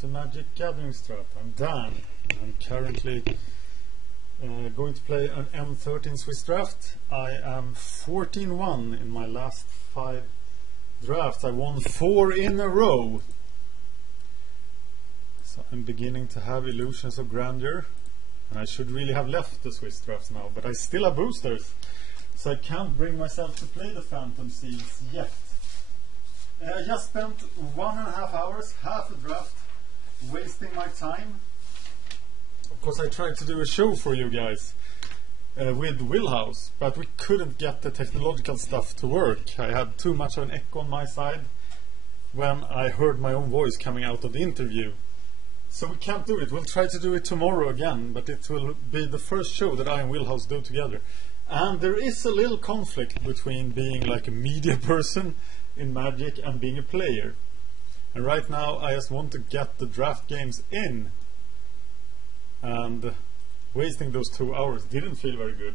to MagicGatheringStrat. I'm Dan. I'm currently going to play an M13 Swiss draft. I am 14-1 in my last 5 drafts. I won 4 in a row. So I'm beginning to have illusions of grandeur. And I should really have left the Swiss drafts now, but I still have boosters. So I can't bring myself to play the Phantom Seals yet. I just spent 1.5 hours, half a draft, wasting my time. Of course, I tried to do a show for you guys with Willhouse, but we couldn't get the technological stuff to work. I had too much of an echo on my side when I heard my own voice coming out of the interview. So we can't do it. We'll try to do it tomorrow again, but it will be the first show that I and Willhouse do together. And there is a little conflict between being like a media person in Magic and being a player. And right now I just want to get the draft games in, and wasting those 2 hours didn't feel very good.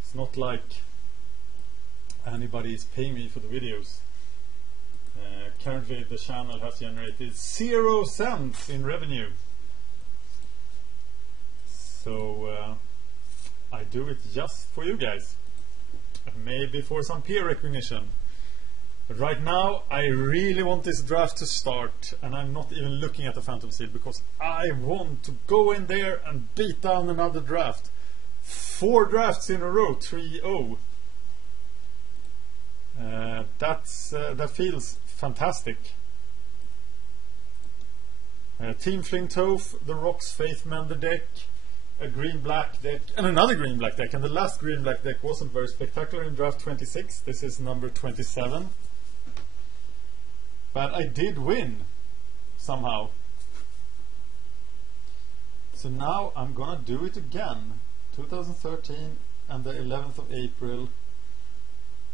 It's not like anybody is paying me for the videos. Currently the channel has generated 0 cents in revenue, so I do it just for you guys, and maybe for some peer recognition. But right now I really want this draft to start, and I'm not even looking at the Phantom Seal because I want to go in there and beat down another draft. 4 drafts in a row, 3-0. That feels fantastic. Team Flinthof, the Rhox Faithmender deck, a green-black deck, and another green-black deck. And the last green-black deck wasn't very spectacular in draft 26. This is number 27. But I did win somehow. So now I'm gonna do it again. 2013 and the 11th of April.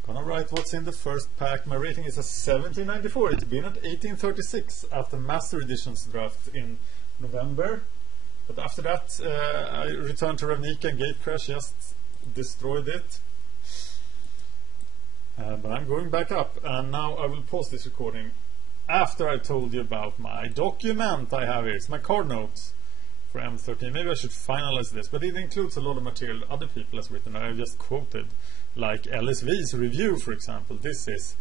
Gonna write what's in the first pack. My rating is a 1794. It's been at 1836 after Master Editions draft in November. But after that I returned to Ravnica and Gatecrash, just destroyed it. But I'm going back up, and now I will pause this recording after I told you about my document I have here. It's my card notes for M13. Maybe I should finalize this, but it includes a lot of material other people has written. I just quoted, like LSV's review, for example. This is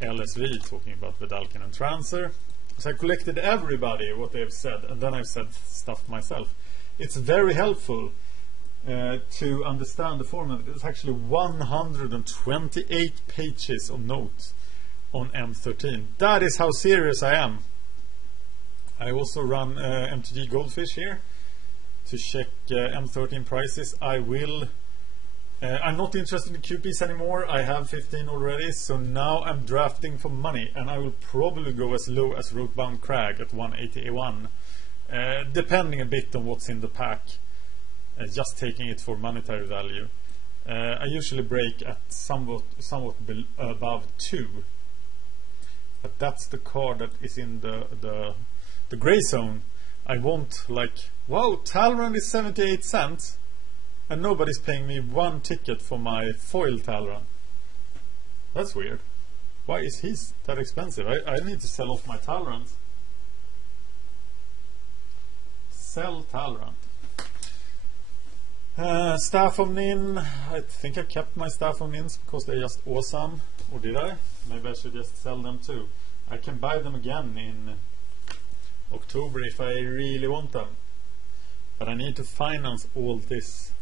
LSV talking about Vedalken and Trancer. So I collected everybody, what they have said, and then I've said stuff myself. It's very helpful to understand the format. It's actually 128 pages of notes on M13. That is how serious I am. I also run MTG Goldfish here to check M13 prices. I'm not interested in QPs anymore. I have 15 already, so now I'm drafting for money, and I will probably go as low as Rootbound Crag at 181, depending a bit on what's in the pack. Just taking it for monetary value. I usually break at somewhat above 2, but that's the card that is in the gray zone. I want, like, wow, Talrand is 78 cents. And nobody's paying me 1 ticket for my foil Talrand. That's weird. Why is he that expensive? I need to sell off my Talrands. Sell Talrand. Staff of Nin. I think I kept my Staff of Nins because they're just awesome. Or did I? Maybe I should just sell them too. I can buy them again in October if I really want them. But I need to finance all this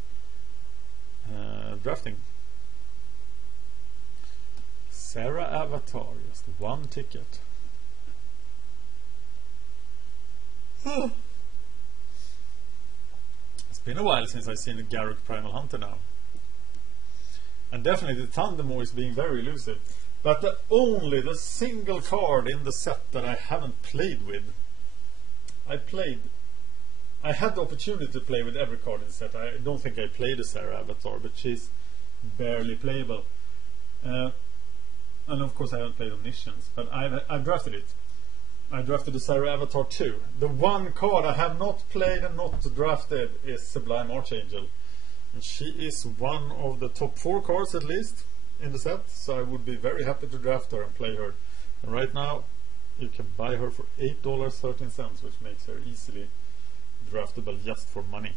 drafting. Sarah Avatar, just 1 ticket. It's been a while since I've seen a Garruk Primal Hunter now. And definitely the Thundermaw is being very elusive. But the single card in the set that I haven't played with. I had the opportunity to play with every card in the set. I don't think I played a Sarah Avatar, but she's barely playable. And of course I haven't played Omniscience, but I've drafted it. I drafted the Sarah Avatar 2. The one card I have not played and not drafted is Sublime Archangel. And she is one of the top 4 cards at least in the set, so I would be very happy to draft her and play her. And right now you can buy her for $8.13, which makes her easily draftable just for money.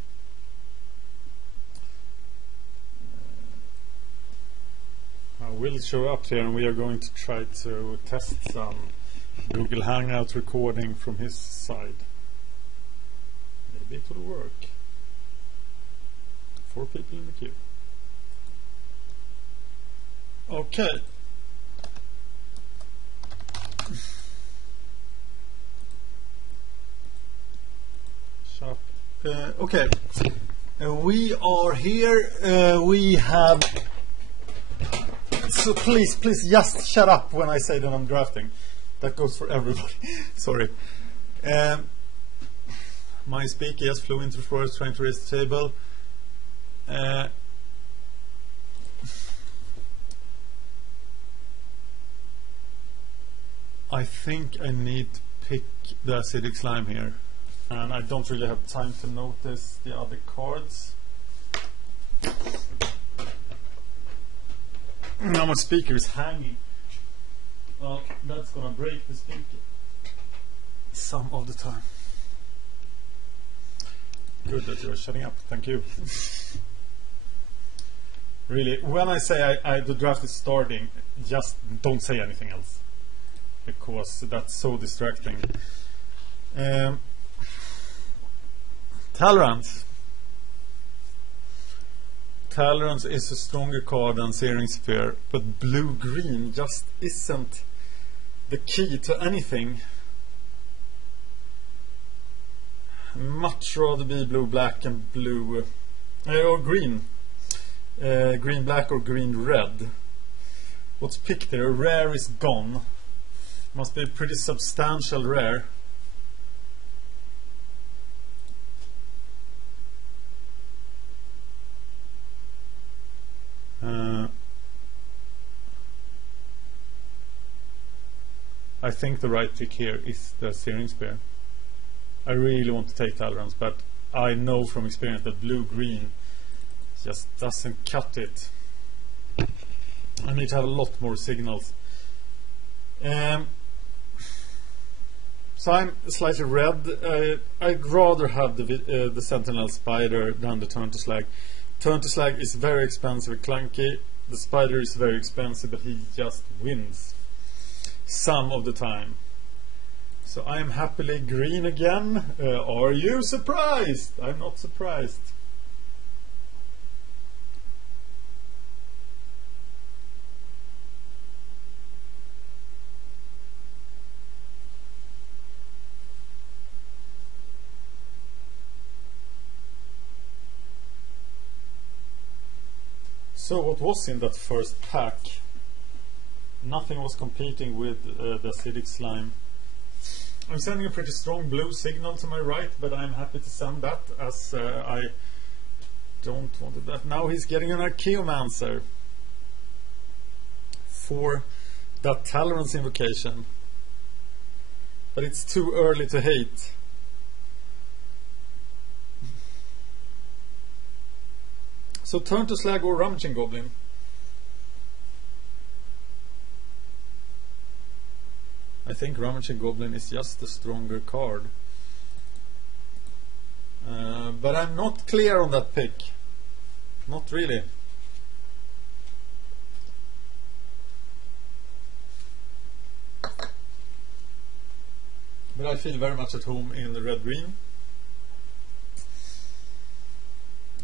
I will show up here, and we are going to try to test some Google Hangout recording from his side. Maybe it will work. 4 people in the queue. Okay. Sharp. Okay. We are here. We have. So please just shut up when I say that I'm drafting. That goes for everybody. Sorry. My speaker just flew into the forest trying to raise the table. I think I need to pick the acidic slime here, and I don't really have time to notice the other cards. Now my speaker is hanging. Well, that's gonna break the speaker some of the time. Good that you're shutting up, thank you. Really, when I say the draft is starting, just don't say anything else, because that's so distracting. Tolerance. Tolerance is a stronger card than Searing Sphere, but blue-green just isn't the key to anything. Much rather be blue-black and blue or green. Green-black or green-red. What's picked there? A rare is gone. Must be a pretty substantial rare. I think the right pick here is the Searing Spear. I really want to take Tolerance, but I know from experience that blue-green just doesn't cut it. I need to have a lot more signals. So I'm slightly red. I'd rather have the Sentinel Spider than the Turn to Slag. Turn to Slag is very expensive and clunky. The Spider is very expensive, but he just wins some of the time. So I am happily green again. Are you surprised? I'm not surprised. So what was in that first pack? Nothing was competing with the acidic slime. I'm sending a pretty strong blue signal to my right, but I'm happy to send that, as I don't want that. Now he's getting an Archeomancer for that Tolerance invocation, but it's too early to hate. So Turn to Slag or Rummaging Goblin. I think Rummaging Goblin is just a stronger card. But I'm not clear on that pick. Not really. But I feel very much at home in the red-green.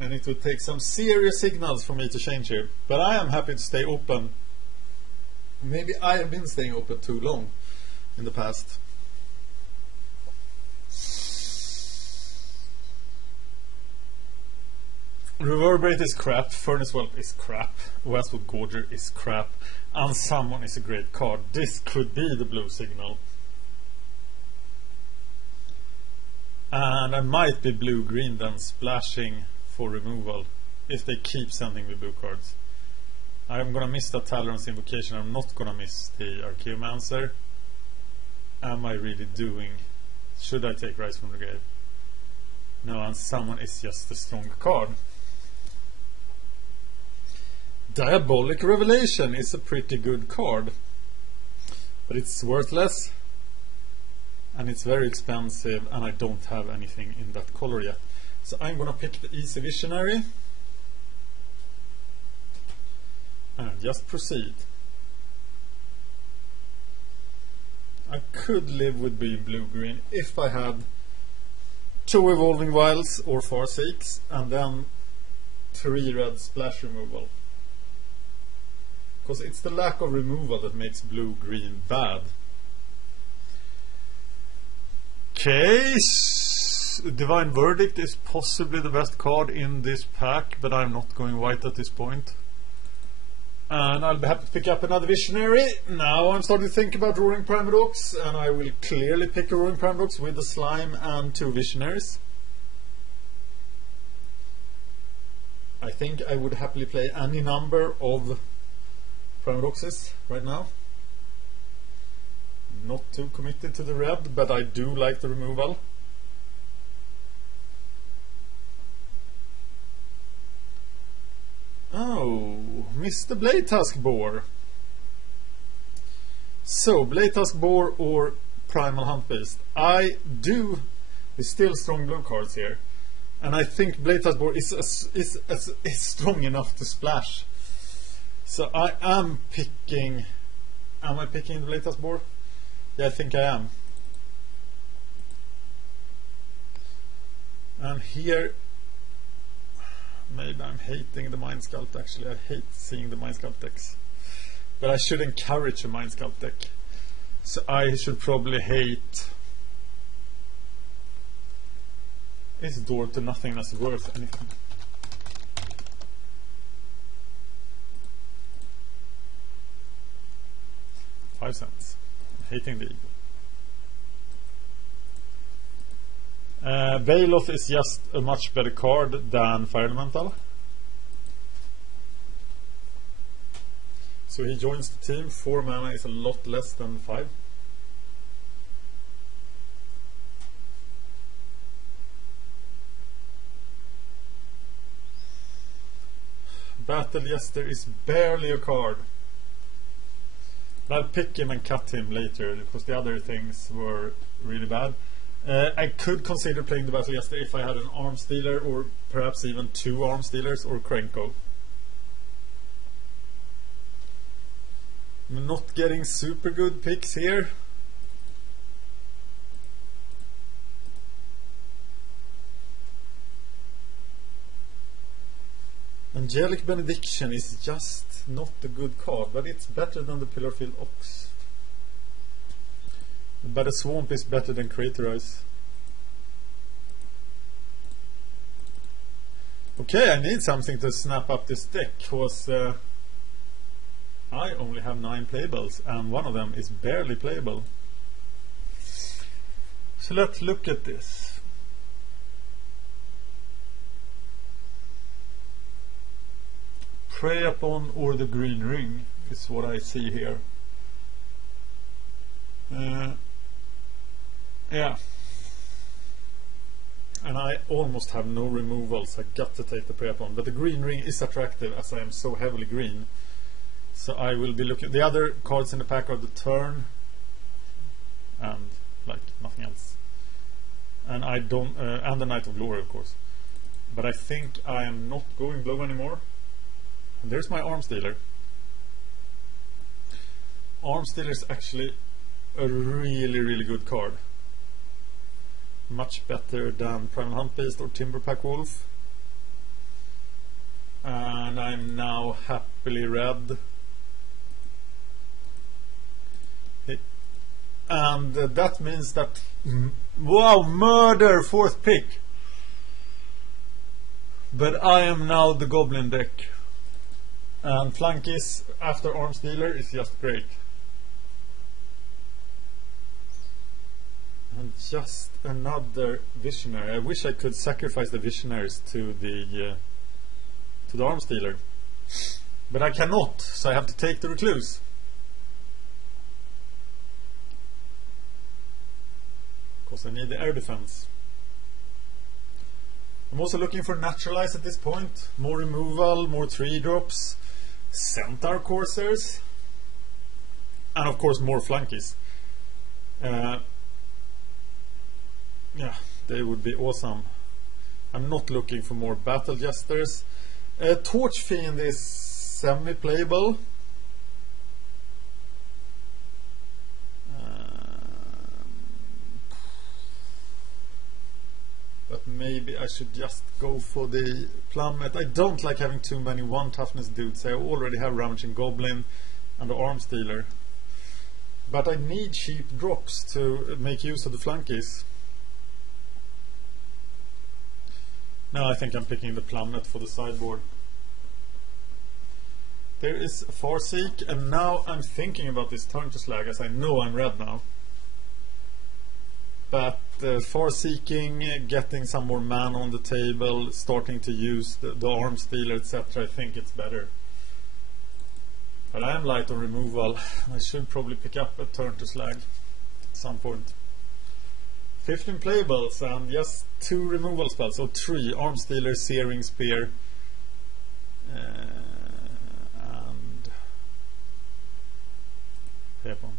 And it would take some serious signals for me to change here. But I am happy to stay open. Maybe I have been staying open too long in the past. Reverberate is crap. Furnace Whelp is crap. Westwood Gorger is crap. Unsummon is a great card. This could be the blue signal. And I might be blue-green then, splashing for removal if they keep sending me blue cards. I'm gonna miss that Tolerance invocation. I'm not gonna miss the Archeomancer. Am I really doing? Should I take Rise from the Grave? No, and someone is just a strong card. Diabolic Revelation is a pretty good card, but it's worthless. and it's very expensive, and I don't have anything in that color yet. So I'm gonna pick the easy visionary and just proceed. I could live with being blue-green if I had 2 Evolving Wilds or Farseeks and then 3 red splash removal. Because it's the lack of removal that makes blue-green bad. Okay, Divine Verdict is possibly the best card in this pack, but I'm not going white at this point. And I'll be happy to pick up another Visionary. Now I'm starting to think about Roaring Primadox, and I will clearly pick a Roaring Primadox with the Slime and 2 Visionaries. I think I would happily play any number of Primadoxes right now. Not too committed to the red, but I do like the removal. Oh, Mr. Bladetusk Boar. So, Bladetusk Boar or Primal Hunt Beast. I do. There's still strong blue cards here, and I think Bladetusk Boar is strong enough to splash. So I am picking. Am I picking the Bladetusk Boar? Yeah, I think I am. And here, maybe I'm hating the Mind Sculpt. Actually, I hate seeing the Mind Sculpt decks, but I should encourage a Mind Sculpt deck. So I should probably hate. Is Door to Nothingness worth anything? $0.05. Hating the Eagle. Bailoff is just a much better card than Fire Elemental. So he joins the team. 4 mana is a lot less than 5. Battle Jester is barely a card. But I'll pick him and cut him later because the other things were really bad. I could consider playing the Battle Jester if I had an Arm Stealer, or perhaps even 2 Arm Stealers or Krenko. I'm not getting super good picks here. Angelic Benediction is just not a good card, but it's better than the Pillarfield Ox. But a Swamp is better than Craterize. Okay, I need something to snap up this deck, because I only have 9 playables, and one of them is barely playable. So let's look at this. Prey Upon or the Green Ring is what I see here. Yeah. And I almost have no removals. I got to take the Prey Upon. But the Green Ring is attractive as I am so heavily green. So I will be looking. The other cards in the pack are the Turn and like nothing else. And I don't and the Knight of Glory, of course. But I think I am not going blue anymore. And there's my Arm Stealer. Arm Stealer is actually a really, really good card. Much better than Primal Hunt Beast or Timberpack Wolf. And I'm now happily red. And that means that... wow, murder! 4th pick! But I am now the Goblin deck. And Flunkies after Arm Stealer is just great. And just another Visionary. I wish I could sacrifice the Visionaries to the Arm Stealer, but I cannot, so I have to take the Recluse. Because I need the air defense. I'm also looking for Naturalize at this point. More removal, more 3-drops, Centaur Corsairs, and of course more Flunkies. Yeah, they would be awesome. I'm not looking for more battle jesters. Torch Fiend is semi-playable. But maybe I should just go for the plummet. I don't like having too many 1 toughness dudes. I already have Ravaging Goblin and the Arm Stealer. But I need cheap drops to make use of the flunkies. Now I think I'm picking the plummet for the sideboard. There is Farseek, and now I'm thinking about this turn to slag, as I know I'm red now. But Farseeking, getting some more mana on the table, starting to use the Arm Stealer, etc. I think it's better. But I am light on removal. I should probably pick up a turn to slag at some point. 15 playables and just 2 removal spells. So 3 Arm Stealer, Searing Spear, and Weapon.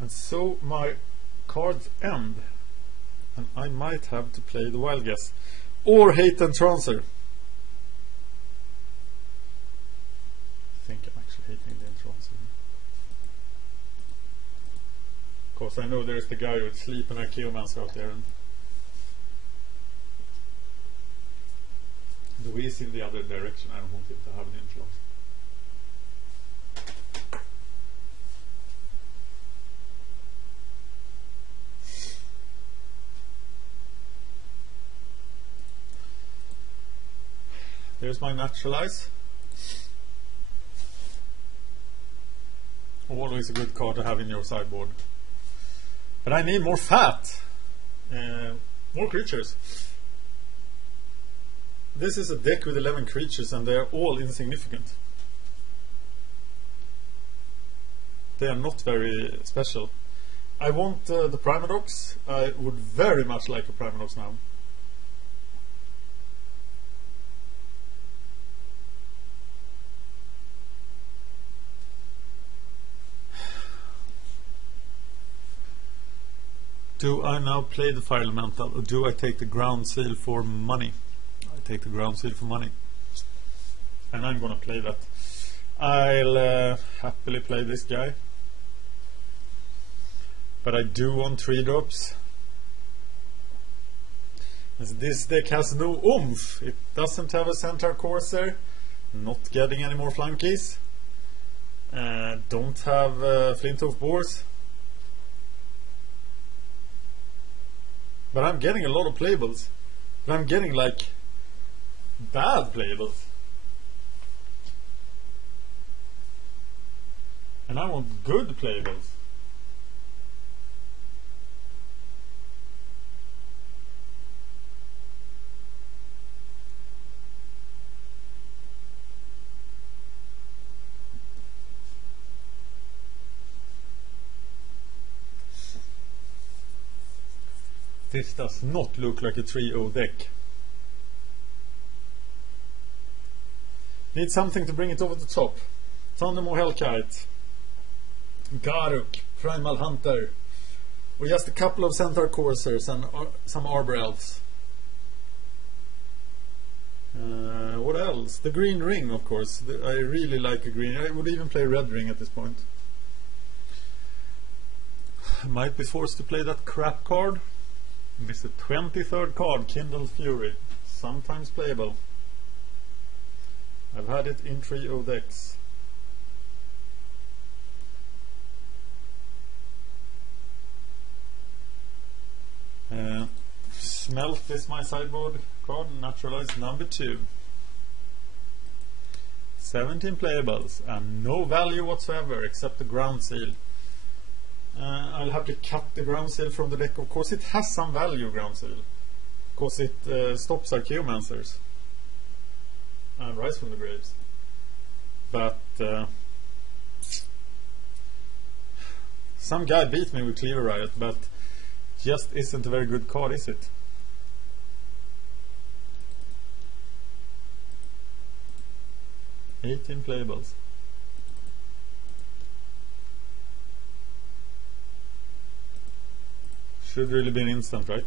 And so my cards end, and I might have to play the Wild Guess or Hate and Trancer. I think I'm actually hating the Entrancer. Of course, I know there's the guy with Sleep and Archaeomancer out there, and the way is in the other direction. I don't want it to have an influence. There's my Naturalize. Always a good card to have in your sideboard. But I need more fat. More creatures. This is a deck with 11 creatures and they are all insignificant. They are not very special. I want the Primadox. I would very much like a Primadox now. Do I now play the Fire Elemental, or do I take the Ground Seal for money? I take the Ground Seal for money. And I'm gonna play that. I'll happily play this guy. But I do want 3 drops. As this deck has no oomph. It doesn't have a Centaur Courser. Not getting any more flunkies. Don't have Flinthoof Boars. But I'm getting a lot of playables. But I'm getting like bad playables. And I want good playables. This does not look like a 3-0 deck. Need something to bring it over the top. Thundermaw Hellkite, Garuk, Primal Hunter, or just a couple of Centaur Coursers and some Arbor Elves. What else? The Green Ring, of course. I really like a green. I would even play Red Ring at this point. I might be forced to play that crap card. It's the 23rd card, Kindle Fury. Sometimes playable. I've had it in 3-0 decks. Smelt is my sideboard card, Naturalize number 2. 17 playables and no value whatsoever except the Ground Seal. I'll have to cut the Ground Seal from the deck. Of course it has some value, Ground Seal, because it stops Archaeomancers and Rise from the Graves. But some guy beat me with Cleaver Riot, but just isn't a very good card, is it? $18 playables. Should really be an instant, right?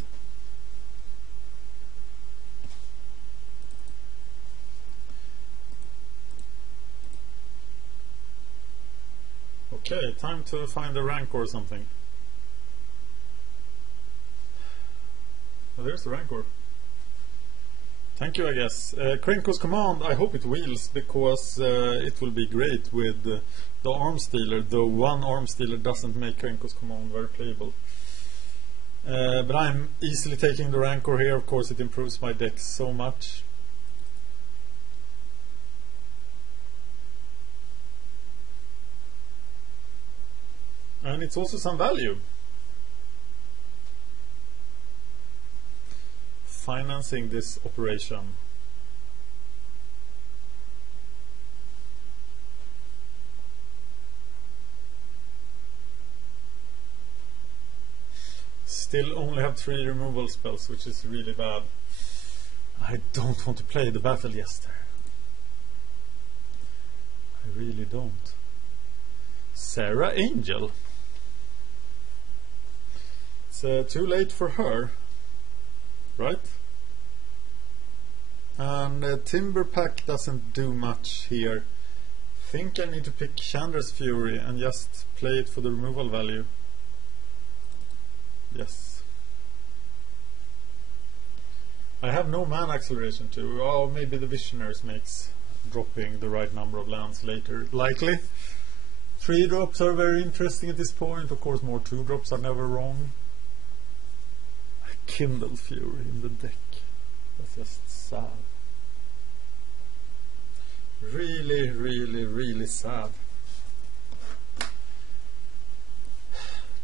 Okay, time to find a rank or something. Oh, there's the Rancor. Thank you, I guess. Krenko's command, I hope it wheels, because it will be great with the arm stealer, though one arm stealer doesn't make Krenko's command very playable. But I'm easily taking the Rancor here. Of course, it improves my deck so much. And it's also some value. Financing this operation. Still only have 3 removal spells, which is really bad. I don't want to play the Battle Jester. I really don't. Sarah Angel. It's too late for her, right? And Timber Pack doesn't do much here. Think I need to pick Chandra's Fury and just play it for the removal value. Yes. I have no mana acceleration too. Oh, maybe the Visionaries makes dropping the right number of lands later likely. 3 drops are very interesting at this point. Of course, more 2 drops are never wrong. Kindle Fury in the deck. That's just sad. Really, really, really sad.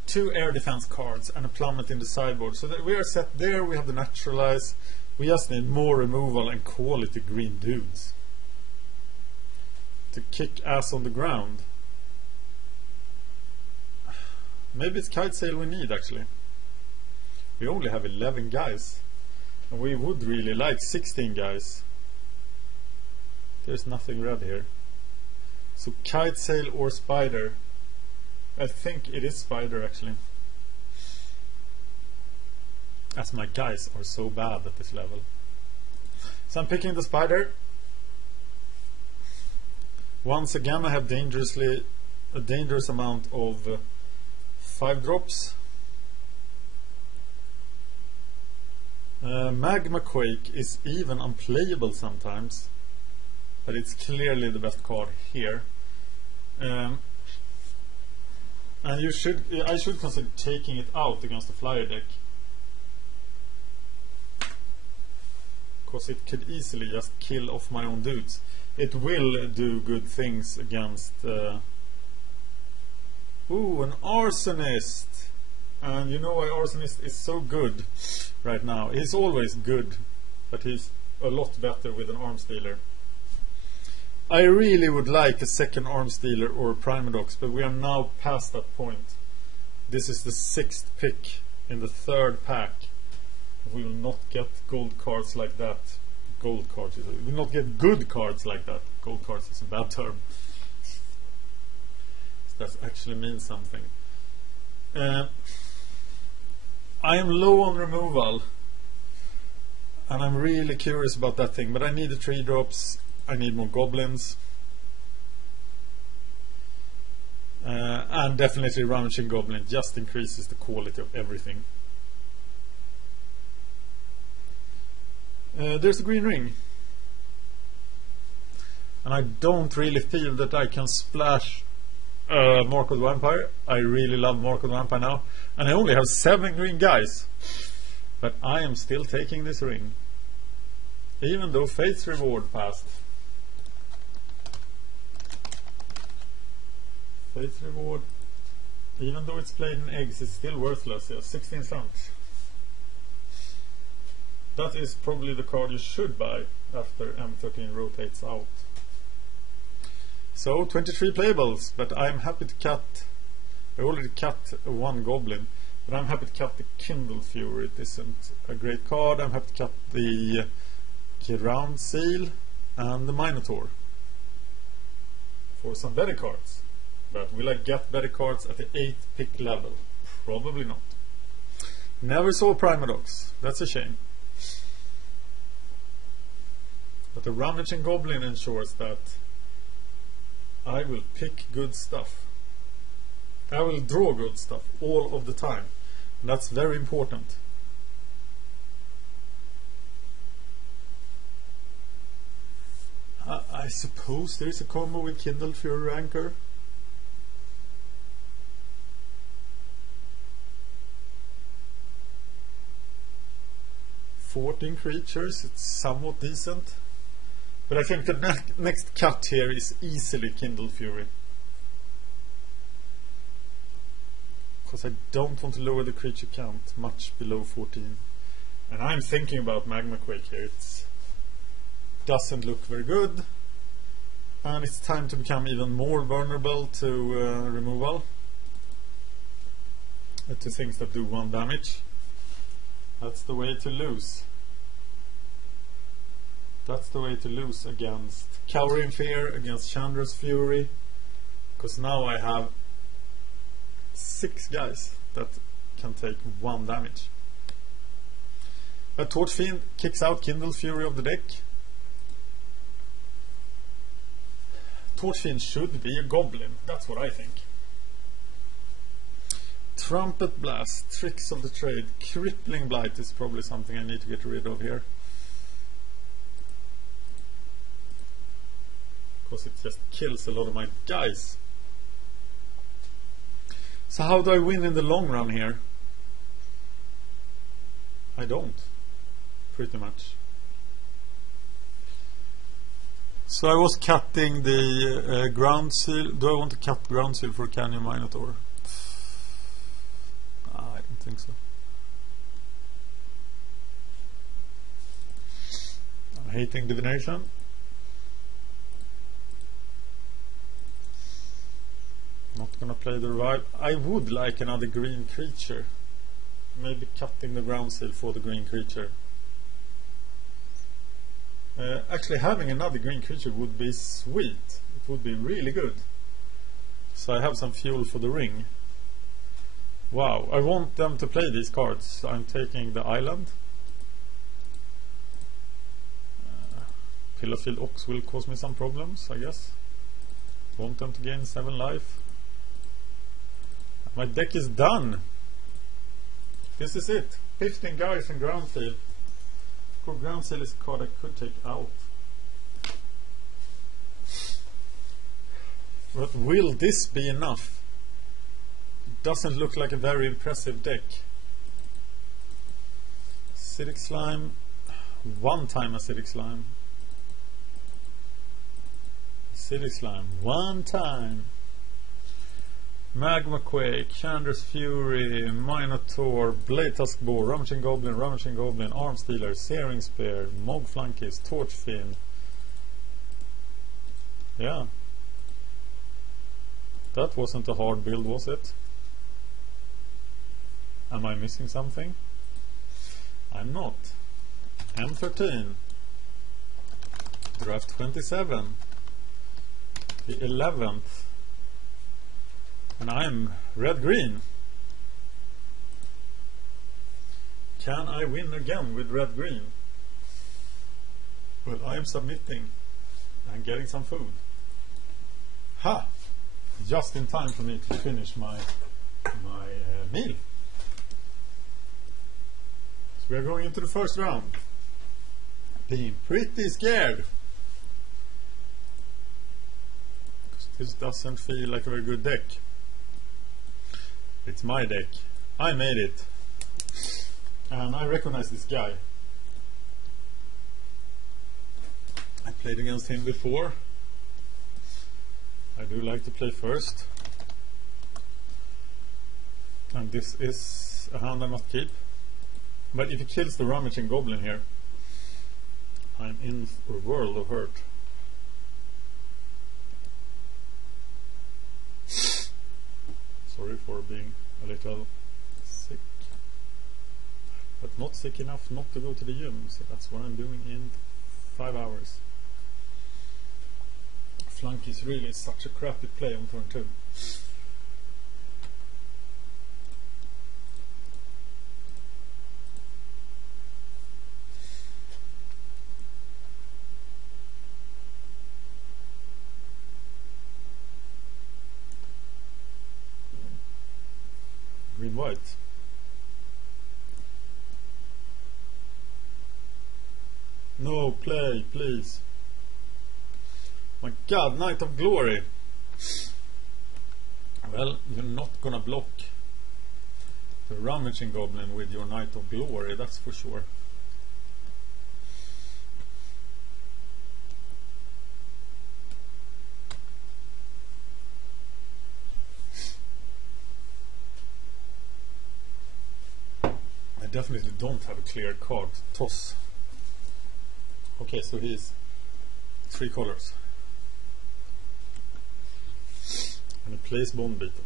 2 air defense cards and a plummet in the sideboard. So that we are set there. We have the naturalize. We just need more removal and quality green dudes to kick ass on the ground. Maybe it's Kite Sail we need actually. We only have 11 guys, and we would really like 16 guys. There's nothing red here. So Kite Sail or Spider. I think it is Spider actually, as my guys are so bad at this level. So I'm picking the Spider. Once again I have a dangerous amount of 5 drops. Magma Quake is even unplayable sometimes, but it's clearly the best card here. And I should consider taking it out against the flyer deck, because it could easily just kill off my own dudes. It will do good things against ooh, an Arsonist. And you know why Arsonist is so good right now? He's always good, but he's a lot better with an Arm Stealer. I really would like a second Arm Stealer or a Primadox, but we are now past that point. This is the 6th pick in the 3rd pack. We will not get gold cards like that. Gold cards. We will not get good cards like that. Gold cards is a bad term. That actually means something. I am low on removal, and I'm really curious about that thing, but I need the 3 drops. I need more goblins, and definitely Rummaging Goblin just increases the quality of everything. There's a green ring, and I don't really feel that I can splash Mark of the Vampire. I really love Mark of the Vampire now, and I only have 7 green guys, but I am still taking this ring, even though Fate's Reward passed. Fate's Reward, even though it's played in eggs, it's still worthless. Yeah, 16 cents. That is probably the card you should buy after M13 rotates out. So 23 playables, but I'm happy to cut. I already cut 1 goblin, but I'm happy to cut the Kindle Fury. It isn't a great card. I'm happy to cut the Ground Seal and the Minotaur for some better cards. But will I get better cards at the 8th pick level? Probably not. Never saw Primadox. That's a shame. But the Rummaging Goblin ensures that I will pick good stuff. I will draw good stuff all of the time. And that's very important. I suppose there is a combo with Kindled Fury Rancor. "14 creatures, it's somewhat decent. But I think the next cut here is easily Kindled Fury. Because I don't want to lower the creature count much below 14. And I'm thinking about Magma Quake here. It doesn't look very good. And it's time to become even more vulnerable to removal. To things that do 1 damage. That's the way to lose. That's the way to lose against Cowering Fear, against Chandra's Fury. Because now I have 6 guys that can take 1 damage. A Torchfiend kicks out Kindled Fury of the deck. Torchfiend should be a goblin, that's what I think. Trumpet Blast, Tricks of the Trade, Crippling Blight is probably something I need to get rid of here. Because it just kills a lot of my guys. So how do I win in the long run here? I don't, pretty much. So I was cutting the ground seal. Do I want to cut ground seal for Canyon Minotaur? I don't think so. I'm hating divination. Not gonna play the revive. I would like another green creature. Maybe cutting the ground seal for the green creature. Actually having another green creature would be sweet. It would be really good. So I have some fuel for the ring. Wow, I want them to play these cards. So I'm taking the island. Pillowfield Ox will cause me some problems, I guess. Want them to gain 7 life. My deck is done. This is it. 15 guys in ground seal. Ground seal is a card I could take out. But will this be enough? It doesn't look like a very impressive deck. Acidic Slime. 1 time Acidic Slime. Acidic Slime. 1 time. Magma Quake, Chandra's Fury, Minotaur, Blade Tusk Boar, Rummaging Goblin, Arm Stealer, Searing Spear, Mog Flankist, Torchfiend. Yeah. That wasn't a hard build, was it? Am I missing something? I'm not. M13. Draft 27. The 11th. And I'm red-green. Can I win again with red-green? Well, I'm submitting and getting some food. Ha! Just in time for me to finish my meal. So we're going into the first round. Being pretty scared. This doesn't feel like a very good deck. It's my deck. I made it. And I recognize this guy. I played against him before. I do like to play first. And this is a hand I must keep. But if he kills the Rummaging Goblin here, I'm in for a world of hurt. Sorry for being a little sick, but not sick enough not to go to the gym, so that's what I'm doing in 5 hours. Flunk is really such a crappy play on turn 2. white. No, play, please. My god, Knight of Glory. Well, you're not gonna block the Rummaging Goblin with your Knight of Glory, that's for sure. I definitely don't have a clear card to toss. Okay, so he's 3 colors. And he plays Bond Beetle.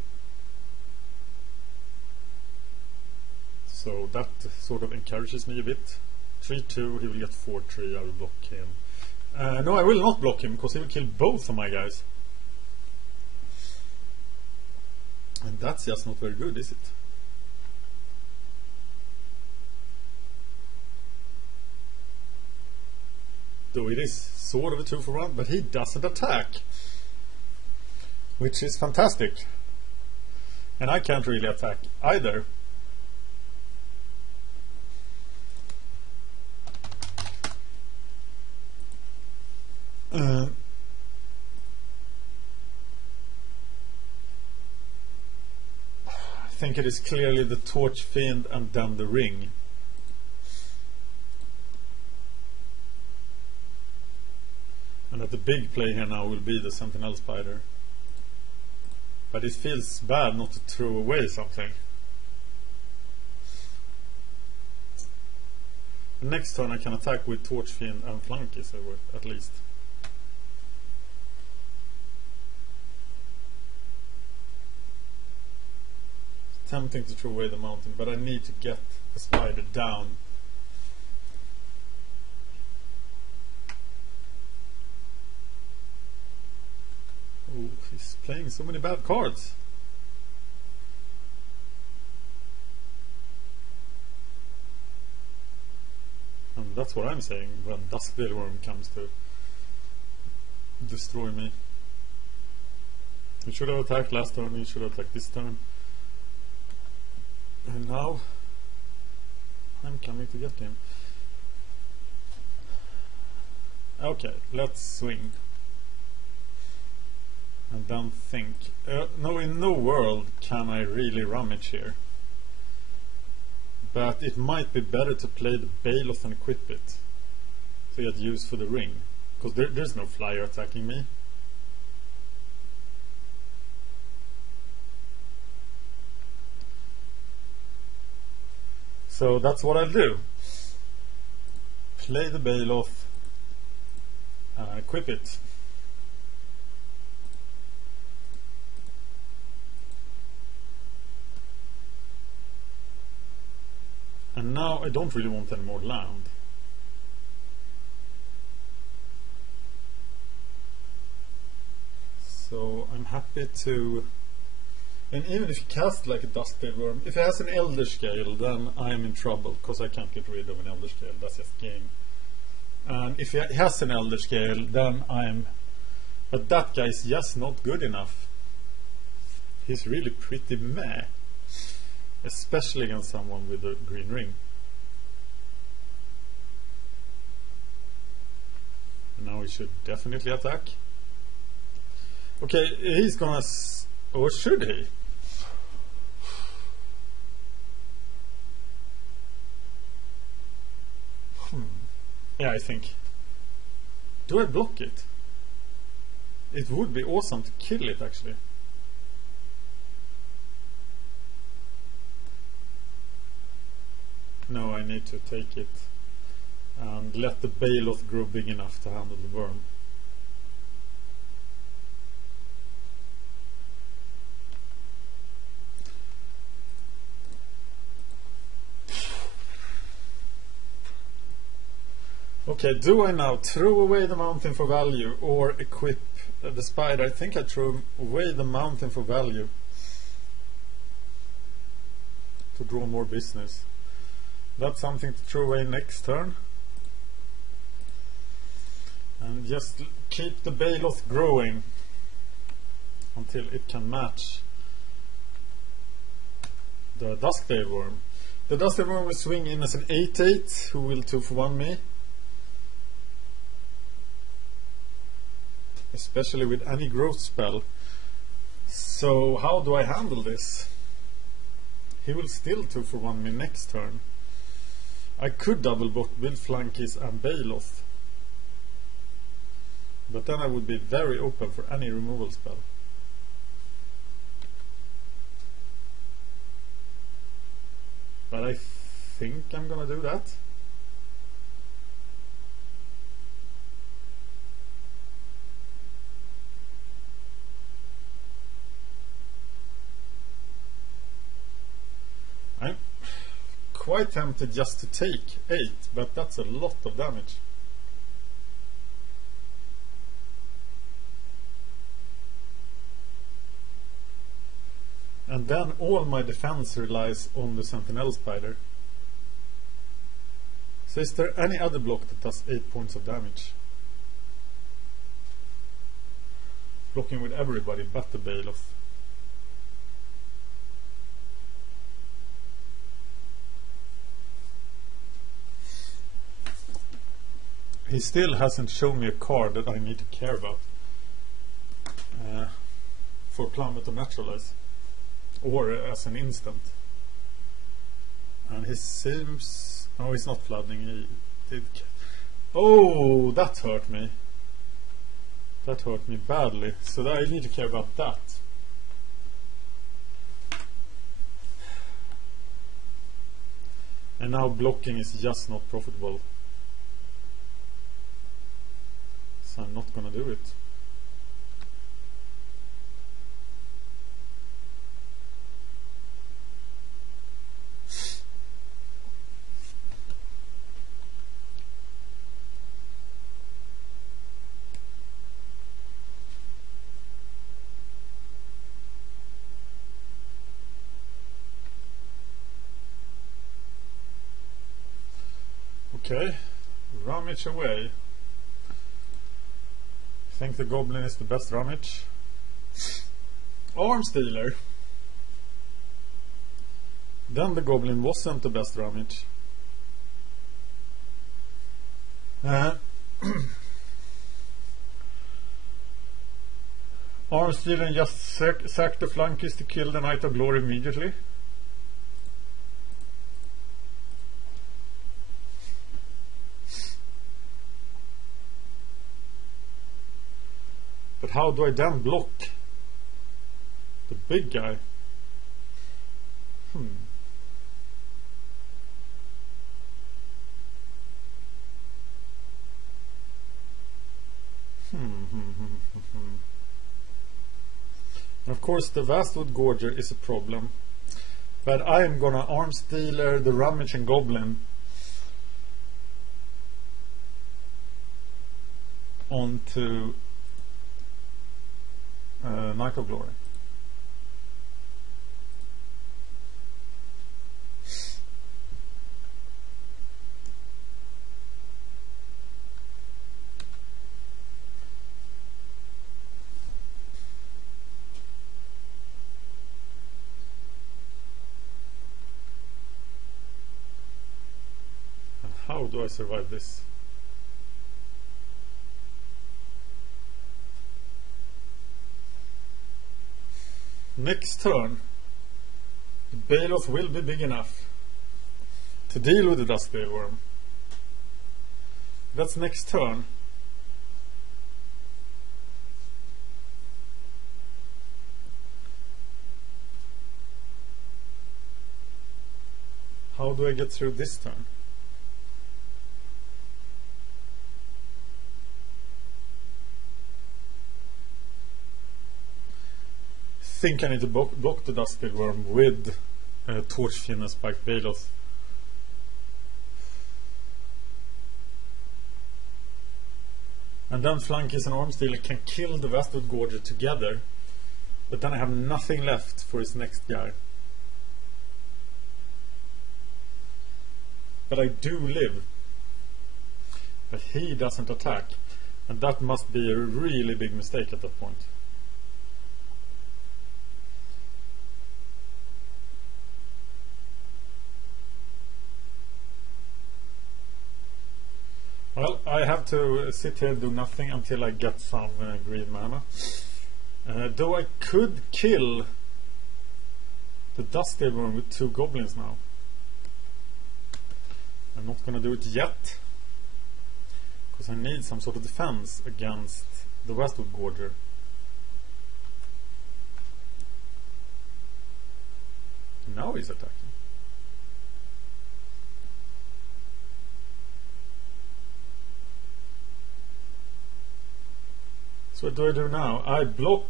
So that sort of encourages me a bit. 3-2, he will get 4-3, I will block him. No, I will not block him, because he will kill both of my guys. And that's just not very good, is it? Though it is sort of a 2-for-1, but he doesn't attack. Which is fantastic. And I can't really attack either. I think it is clearly the Torch Fiend and then the Ring. And that the big play here now will be the Sentinel Spider. But it feels bad not to throw away something. Next turn I can attack with Torch Fiend and Flunkies at least. It's tempting to throw away the mountain, but I need to get the spider down. Oh, he's playing so many bad cards. And that's what I'm saying when Duskveil Worm comes to destroy me. He should have attacked last turn, he should have attacked this turn. And now I'm coming to get him. Okay, let's swing. And then think. No, in no world can I really rummage here. But it might be better to play the Baloth and equip it to get use for the ring. Because there's no flyer attacking me. So that's what I'll do. Play the Baloth and equip it. And now I don't really want any more land. So I'm happy to... And even if he casts like a Duskveil Worm, if he has an Elder Scale, then I am in trouble, because I can't get rid of an Elder Scale, that's just game. And if he has an Elder Scale, then I'm... But that guy is just not good enough. He's really pretty meh. Especially against someone with a green ring. And now he should definitely attack. Okay, he's gonna... Or should he? Yeah, I think. Do I block it? It would be awesome to kill it, actually. No, I need to take it and let the Baloth grow big enough to handle the worm. Okay, do I now throw away the mountain for value or equip the spider? I think I throw away the mountain for value to draw more business. That's something to throw away next turn. And just keep the Baloth growing until it can match the Dusktail Worm. The Dusktail Worm will swing in as an 8/8 who will 2-for-1 me. Especially with any growth spell. So how do I handle this? He will still 2-for-1 me next turn. I could double block with Flankies and Baloth. But then I would be very open for any removal spell. But I think I'm gonna do that. I'm quite tempted just to take 8, but that's a lot of damage. And then all my defense relies on the Sentinel Spider. So is there any other block that does 8 points of damage? Blocking with everybody but the Baloth. He still hasn't shown me a card that I need to care about for Plummet or Naturalize. Or as an instant. And he seems... No, he's not flooding. He did... Oh, that hurt me. That hurt me badly. So I need to care about that. And now blocking is just not profitable. So I'm not gonna do it. Okay, rummage away. I think the Goblin is the best rummage. Arm Stealer. Then the Goblin wasn't the best rummage. Arm Stealer just sack the Flankies to kill the Knight of Glory immediately. But how do I then block the big guy? And of course the Vastwood Gorger is a problem. But I am gonna Arm Stealer, the Rummage and Goblin onto Knight of Glory. And how do I survive this? Next turn, the Baloth will be big enough to deal with the Dusktail Worm. That's next turn. How do I get through this turn? I think I need to block the Dusktail Worm with Torchfin and Spike Baloth. And then Flankies and Arm Stealer can kill the Vastwood Gorger together, but then I have nothing left for his next guy. But I do live. But he doesn't attack, and that must be a really big mistake at that point. Well, I have to sit here and do nothing until I get some green mana. Though I could kill the Dusty Worm with 2 goblins now. I'm not gonna do it yet, because I need some sort of defense against the Westwood Gorger. Now he's attacking. So what do I do now? I block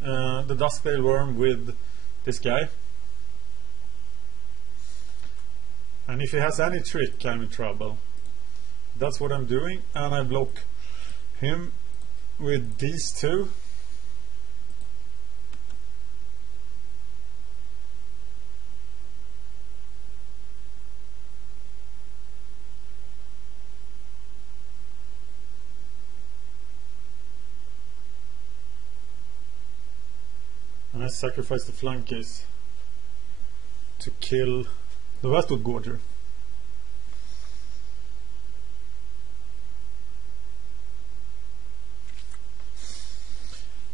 the Duskdale Worm with this guy. And if he has any trick, I'm in trouble. That's what I'm doing. And I block him with these 2. And I sacrifice the flankies to kill the Westwood Gorger.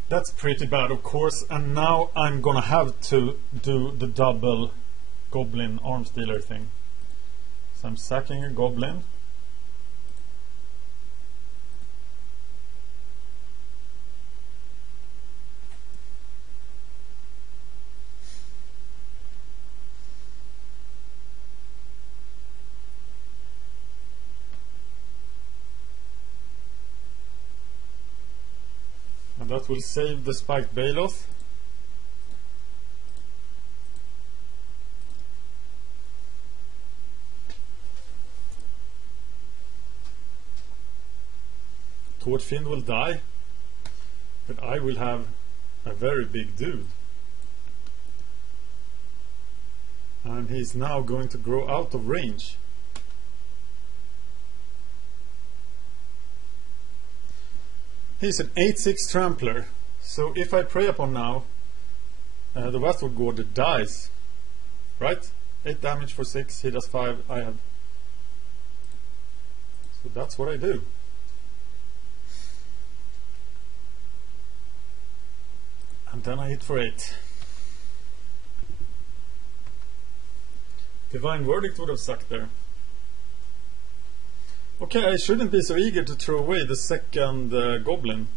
That's pretty bad, of course, and now I'm gonna have to do the double goblin arms dealer thing. So I'm sacking a goblin. That will save the spiked Baloth. Torchfiend will die, but I will have a very big dude. And he's now going to grow out of range. He's an 8/6 trampler, so if I prey upon now, the Westwood Gorger dies, right? 8 damage for 6, he does 5, I have. So that's what I do. And then I hit for 8. Divine Verdict would have sucked there. Okay, I shouldn't be so eager to throw away the second goblin.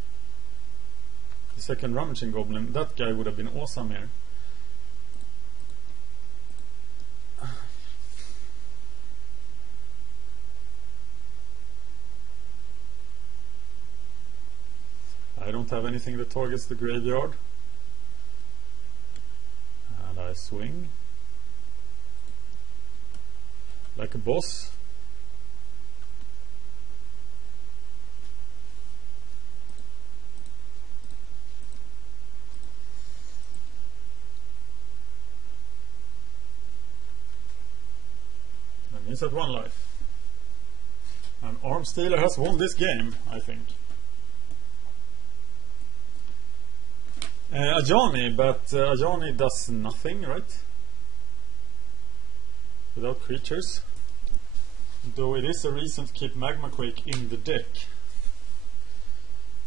The second rummaging goblin. That guy would have been awesome here. I don't have anything that targets the graveyard. And I swing. Like a boss. He's at 1 life. And Arms Dealer has won this game, I think. Ajani, but Ajani does nothing, right? Without creatures. Though it is a reason to keep Magma Quake in the deck.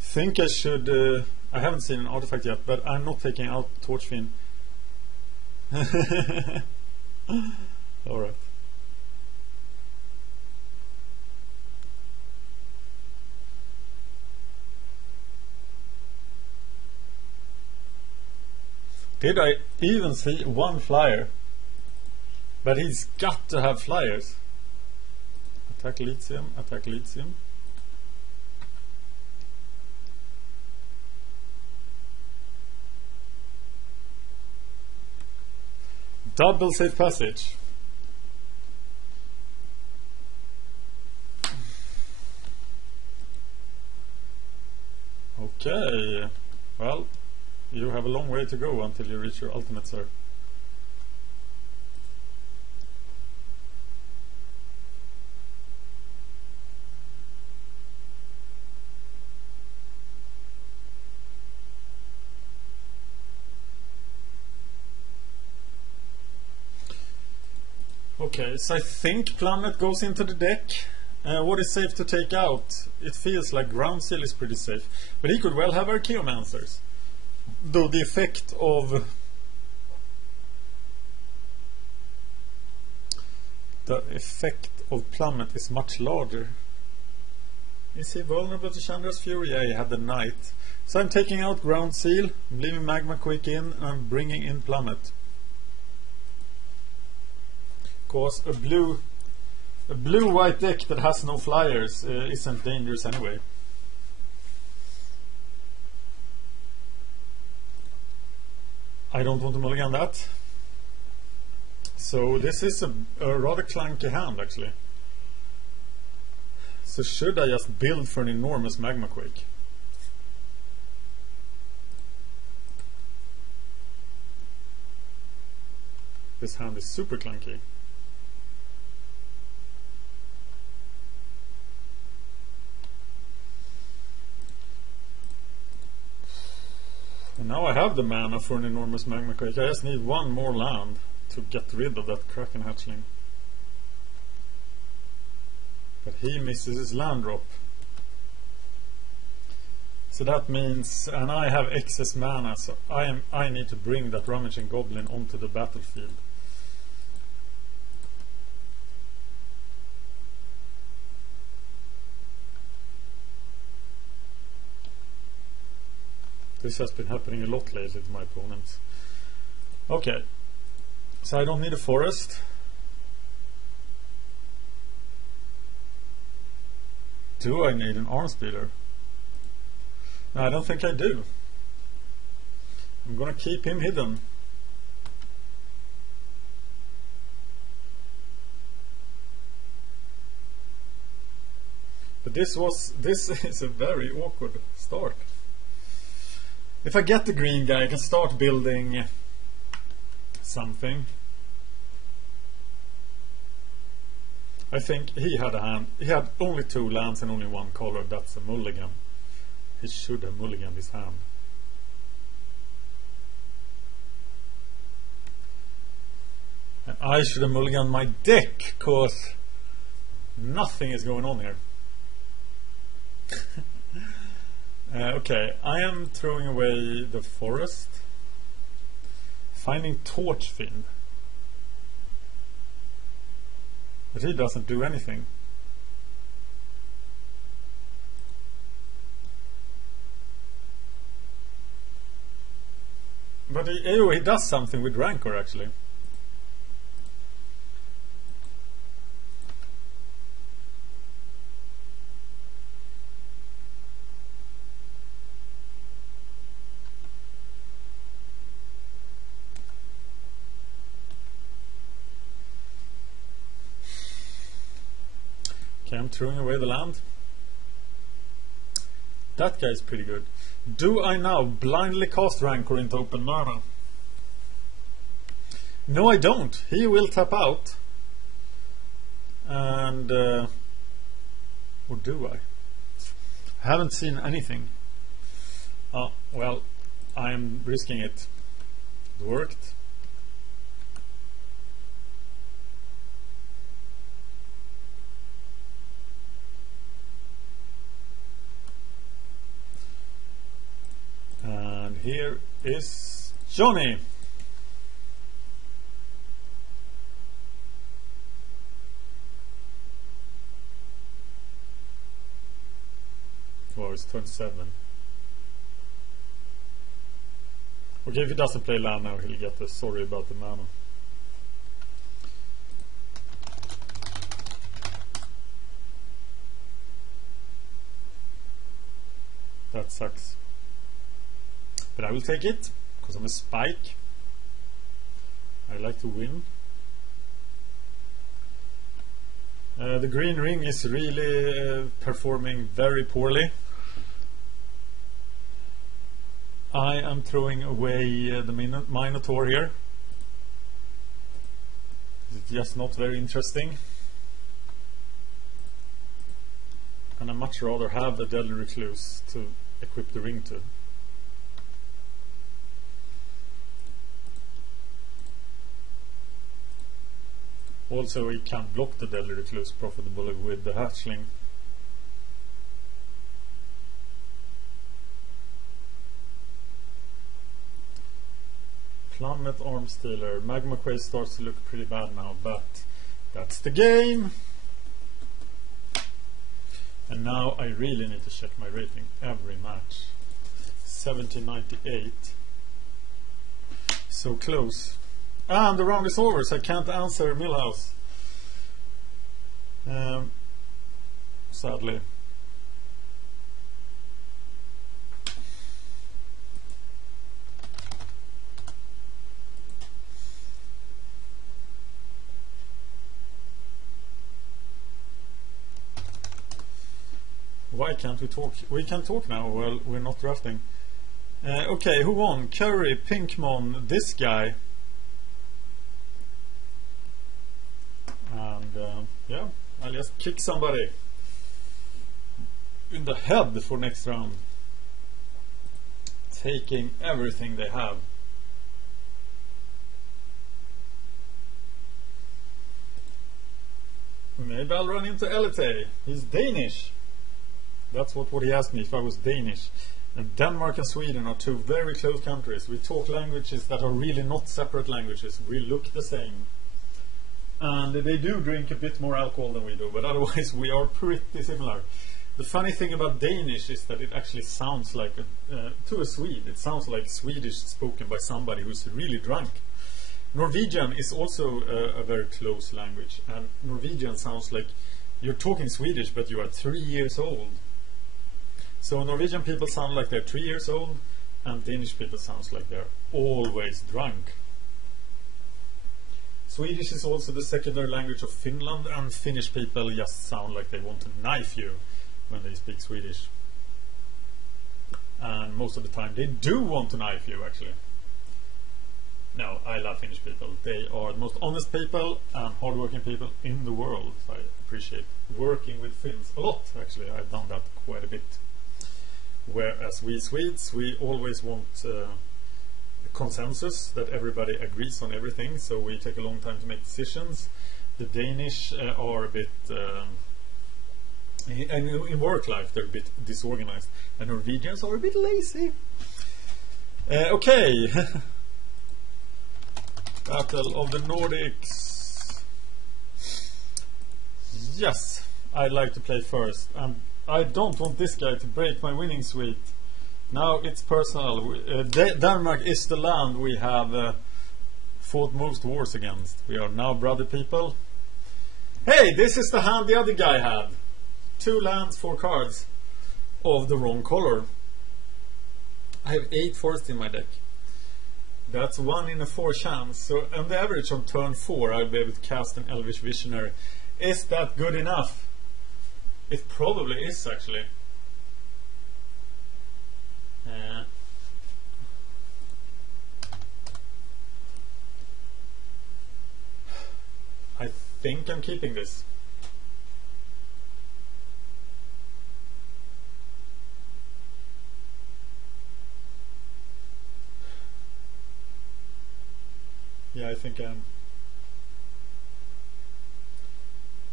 Think I should... I haven't seen an artifact yet, but I'm not taking out Torchfiend. Alright. Did I even see 1 flyer? But he's got to have flyers. Attack Lithium, attack Lithium. Double safe passage. Okay, well, you have a long way to go until you reach your ultimate, sir. Okay, so I think Plummet goes into the deck. What is safe to take out? It feels like Ground Seal is pretty safe, but he could well have Archaeomancers. Though the effect of Plummet is much larger. Is he vulnerable to Chandra's Fury? Yeah, he had the Knight. So I'm taking out Ground Seal, I'm leaving Magma Quick in, and I'm bringing in Plummet. Because a blue-white deck that has no flyers isn't dangerous anyway. I don't want to mulligan that. So this is a rather clunky hand actually. So should I just build for an enormous Magma Quake? This hand is super clunky. And now I have the mana for an enormous Magma Quake. I just need one more land to get rid of that Kraken Hatchling. But he misses his land drop. So that means, and I have excess mana, so I need to bring that Rummaging Goblin onto the battlefield. This has been happening a lot lately to my opponents. Okay, so I don't need a forest. Do I need an Armspeeder? No, I don't think I do. I'm gonna keep him hidden. But this is a very awkward start. If I get the green guy, I can start building something. I think he had a hand. He had only 2 lands and only 1 color. That's a mulligan. He should have mulliganed his hand. And I should have mulliganed my deck, cause nothing is going on here. Okay, I am throwing away the forest. Finding Torchfiend. But he doesn't do anything. But he does something with Rancor actually. Okay, I'm throwing away the land. That guy is pretty good. Do I now blindly cast Rancor into open mana? No, I don't. He will tap out. And or do I? I haven't seen anything. Oh, well, I'm risking it. It worked. And here is Johnny. Oh, it's turn 7. Okay, if he doesn't play land now, he'll get the sorry about the mana. That sucks. But I will take it, because I'm a spike. I like to win. The green ring is really performing very poorly. I am throwing away the Minotaur here. It's just not very interesting. And I much rather have a Deadly Recluse to equip the ring to. Also, he can't block the Deadly Recluse profitably with the Hatchling. Plummet Arm Stealer. Magma Quest starts to look pretty bad now, but that's the game. And now I really need to check my rating every match. 1798. So close. And the round is over, so I can't answer Millhouse. Sadly. Why can't we talk? We can talk now. Well, we're not drafting. Okay, who won? Curry, Pinkmon, this guy. And yeah, I'll just kick somebody in the head for next round. Taking everything they have. Maybe I'll run into Elite. He's Danish. That's what he asked me, if I was Danish. And Denmark and Sweden are two very close countries. We talk languages that are really not separate languages. We look the same. And they do drink a bit more alcohol than we do, but otherwise we are pretty similar. The funny thing about Danish is that it actually sounds like, to a Swede, it sounds like Swedish spoken by somebody who's really drunk. Norwegian is also a very close language. And Norwegian sounds like you're talking Swedish, but you are 3 years old. So Norwegian people sound like they're 3 years old, and Danish people sounds like they're always drunk. Swedish is also the secondary language of Finland, and Finnish people just sound like they want to knife you when they speak Swedish. And most of the time they do want to knife you, actually. No, I love Finnish people. They are the most honest people and hardworking people in the world. I appreciate working with Finns a lot, actually. I've done that quite a bit. Whereas we Swedes, we always want a consensus, that everybody agrees on everything, so we take a long time to make decisions. The Danish are a bit, in work life, they're a bit disorganized. And Norwegians are a bit lazy. Okay. Battle of the Nordics. Yes, I'd like to play first. And I don't want this guy to break my winning streak. Now it's personal. Denmark is the land we have fought most wars against. We are now brother people. Hey, this is the hand the other guy had. 2 lands, 4 cards of the wrong color. I have 8 forests in my deck. That's 1 in a 4 chance. So on the average on turn 4 I'll be able to cast an Elvish Visionary. Is that good enough? It probably is, actually. I think I'm keeping this. Yeah, I think I am.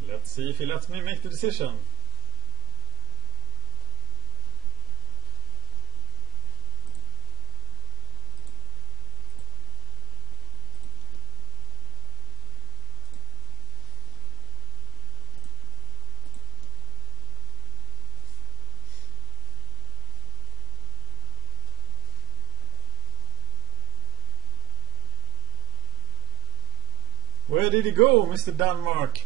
Let's see if he lets me make the decision. Where did he go, Mr. Denmark?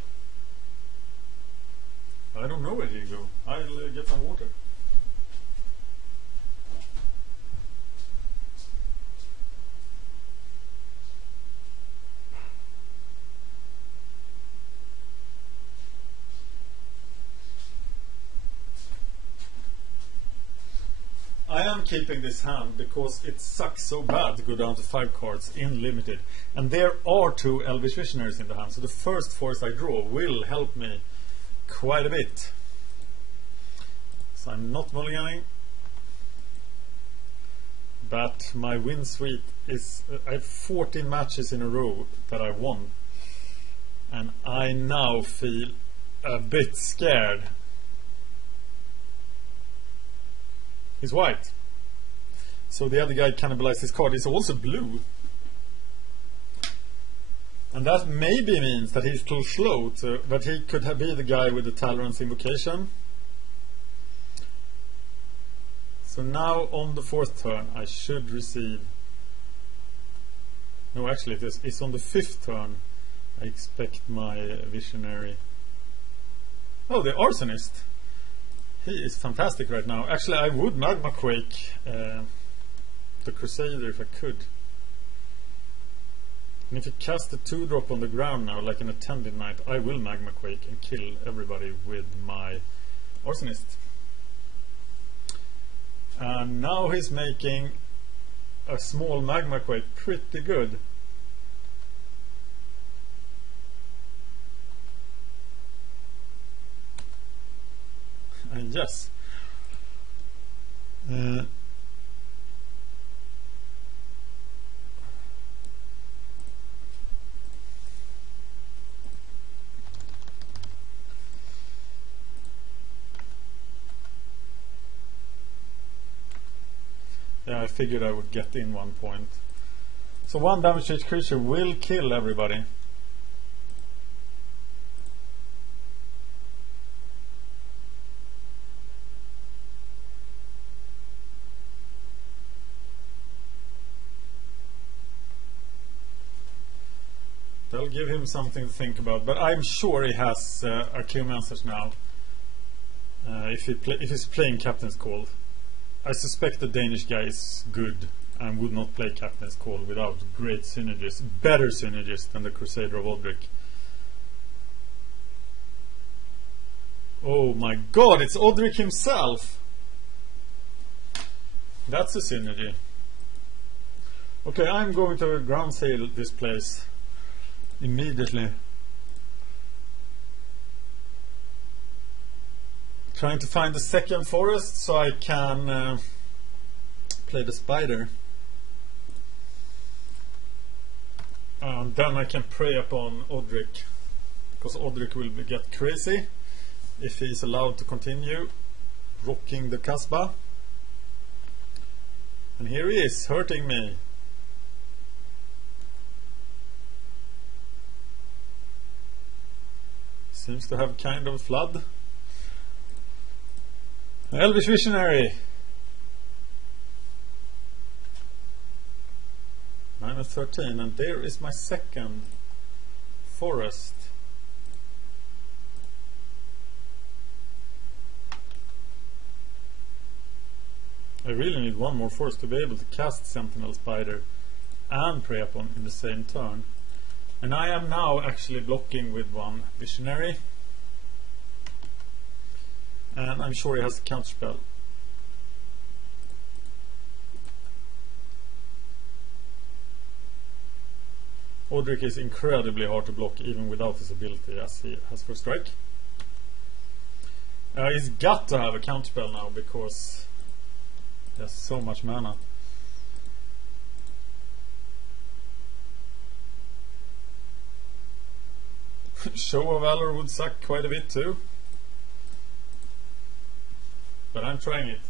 I don't know where did he go. I'll get some water. I am keeping this hand because it sucks so bad to go down to 5 cards in limited. And there are 2 Elvish Visionaries in the hand, so the first force I draw will help me quite a bit. So I'm not mulliganing. But my win streak is... I have 14 matches in a row that I won. And I now feel a bit scared. He's white. So the other guy cannibalized his card. He's also blue. And that maybe means that he's too slow to, but he could be the guy with the Tolerance Invocation. So now on the 4th turn I should receive... No, actually it's on the 5th turn I expect my Visionary. Oh, the Arsonist. He is fantastic right now. Actually, I would Magma Quake the Crusader if I could. And if you cast a 2-drop on the ground now, like an Attended Knight, I will Magma Quake and kill everybody with my Arsonist. And now he's making a small Magma Quake pretty good. And yes, yeah, I figured I would get in 1 point. So 1 damage to each creature will kill everybody. I'll give him something to think about, but I'm sure he has Archaeomancers now. If he's playing Captain's Call. I suspect the Danish guy is good and would not play Captain's Call without great synergies, better synergies than the Crusader of Odric. Oh my god, it's Odric himself! That's a synergy. Okay, I'm going to ground sale this place immediately. Trying to find the 2nd forest so I can play the spider. And then I can prey upon Odric, because Odric will get crazy if he is allowed to continue rocking the Kasbah. And here he is, hurting me. Seems to have kind of a flood. Elvish Visionary. -13, and there is my 2nd forest. I really need 1 more forest to be able to cast Sentinel Spider and prey upon in the same turn. And I am now actually blocking with 1 Visionary. And I'm sure he has a counterspell. Odric is incredibly hard to block even without his ability, as he has First Strike. He's got to have a counterspell now because he has so much mana. Show of Valor would suck quite a bit too, but I'm trying it.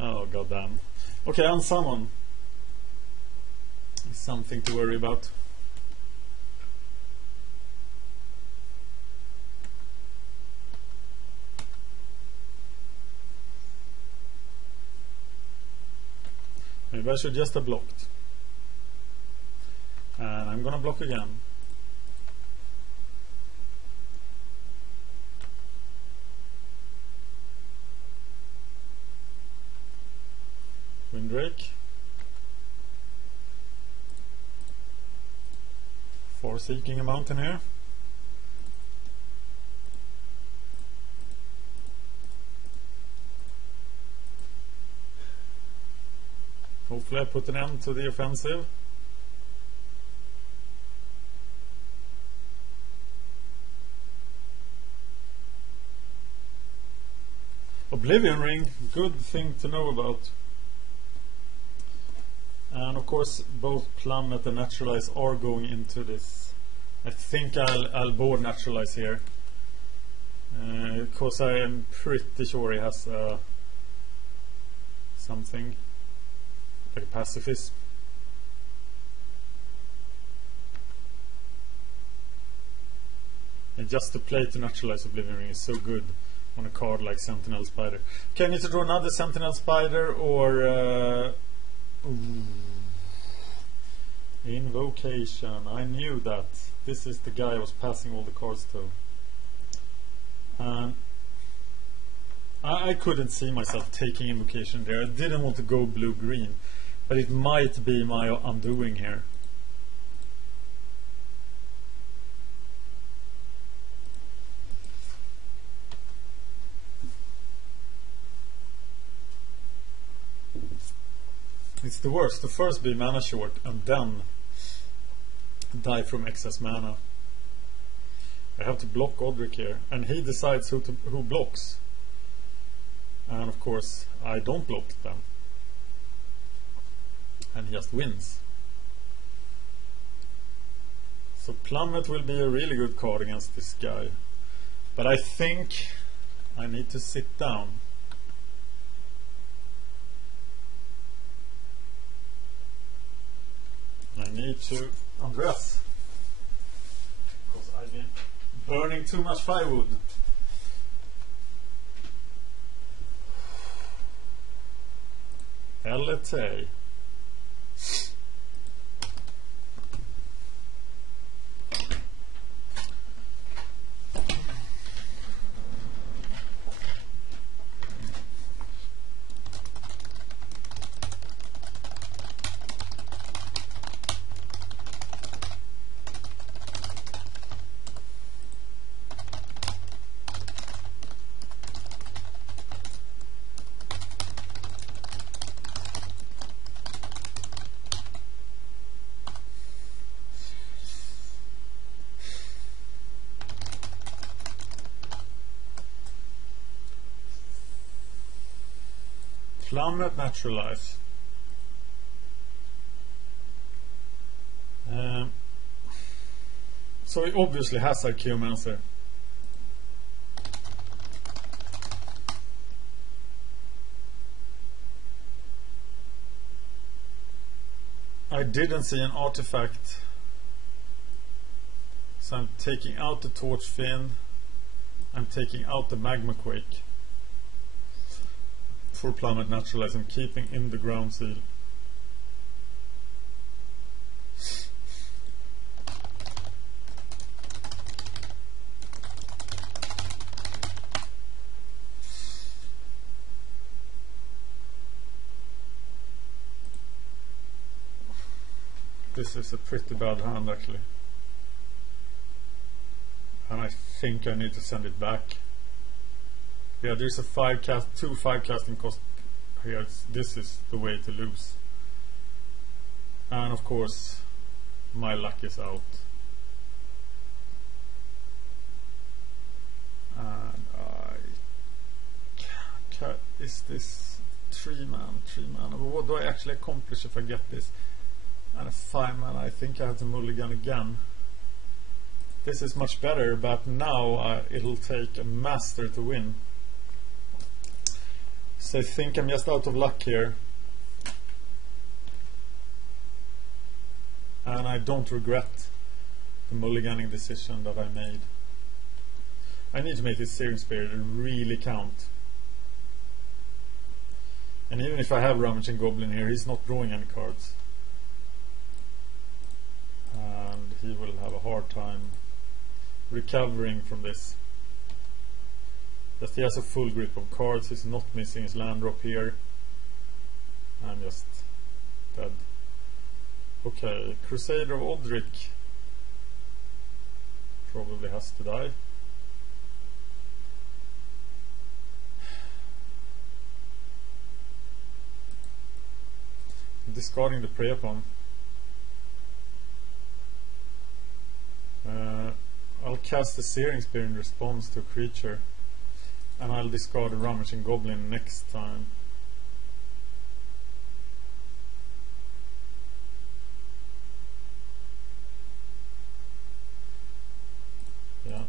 Oh goddamn. Okay, unsummon is something to worry about. Maybe I should just have blocked. And I'm gonna block again. Windrake. Forsaking a mountain here. Hopefully I put an end to the offensive. Oblivion Ring, good thing to know about. And of course both Plummet and Naturalize are going into this. I think I'll board Naturalize here, because I am pretty sure he has something like a pacifist. And just to play to Naturalize Oblivion Ring is so good on a card like Sentinel Spider. Okay, I need to draw another Sentinel Spider or Invocation. I knew that. This is the guy I was passing all the cards to. I couldn't see myself taking Invocation there. I didn't want to go blue-green, but it might be my undoing here. It's the worst to first be mana short and then die from excess mana. I have to block Godric here, and he decides who blocks. And of course I don't block them, and he just wins. So Plummet will be a really good card against this guy, but I think I need to sit down. I need to undress because I've been burning too much firewood. LT. Plummet Naturalize. So he obviously has Archaeomancer. I didn't see an artifact, so I'm taking out the Torch Fin. I'm taking out the Magma Quake. For Plummet Naturalize, I'm keeping in the Ground Seal. This is a pretty bad hand actually, and I think I need to send it back. Yeah, there's a 2 5 casting cost here. This is the way to lose. And of course my luck is out. And is this 3 mana? What do I actually accomplish if I get this? And a 5 mana, I think I have to mulligan again. This is much better, but now it'll take a master to win. So I think I'm just out of luck here. And I don't regret the mulliganing decision that I made. I need to make this Searing Spirit really count. And even if I have Rummaging Goblin here, he's not drawing any cards. And he will have a hard time recovering from this. Just he has a full grip of cards, he's not missing his land drop here. I'm just dead. Okay, Crusader of Odric probably has to die. I'm discarding the Prey Upon. I'll cast the Searing Spear in response to a creature. And I'll discard a Rummaging Goblin next time. Yeah.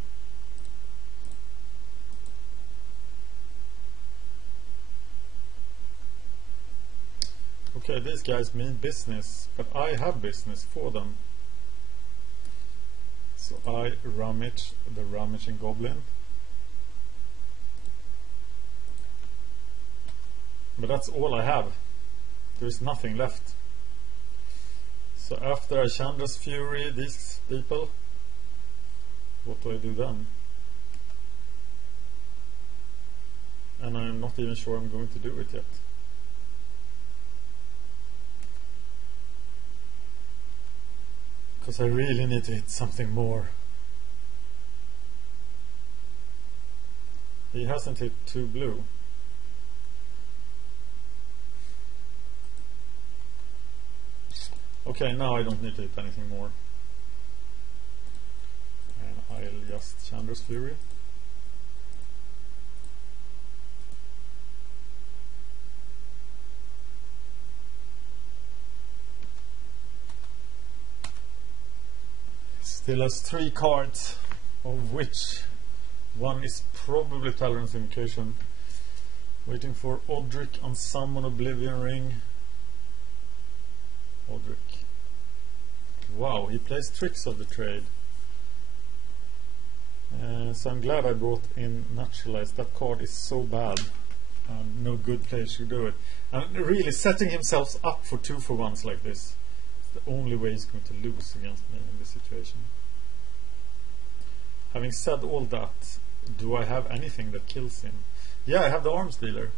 Okay, these guys mean business, but I have business for them. So I rummage the Rummaging Goblin. But that's all I have. There's nothing left. So after I Chandra's Fury these people, what do I do then? And I'm not even sure I'm going to do it yet. Because I really need to hit something more. He hasn't hit 2 blue. Okay, now I don't need to hit anything more. And I'll just Chandra's Fury. Still has 3 cards, of which one is probably Tolerance Invocation. Waiting for Odric on Summon Oblivion Ring. Odric. Wow, he plays Tricks of the Trade. So I'm glad I brought in Naturalize. That card is so bad. No good player should do it. And really setting himself up for 2-for-1s like this is the only way he's going to lose against me in this situation. Having said all that, do I have anything that kills him? Yeah, I have the Arms Dealer.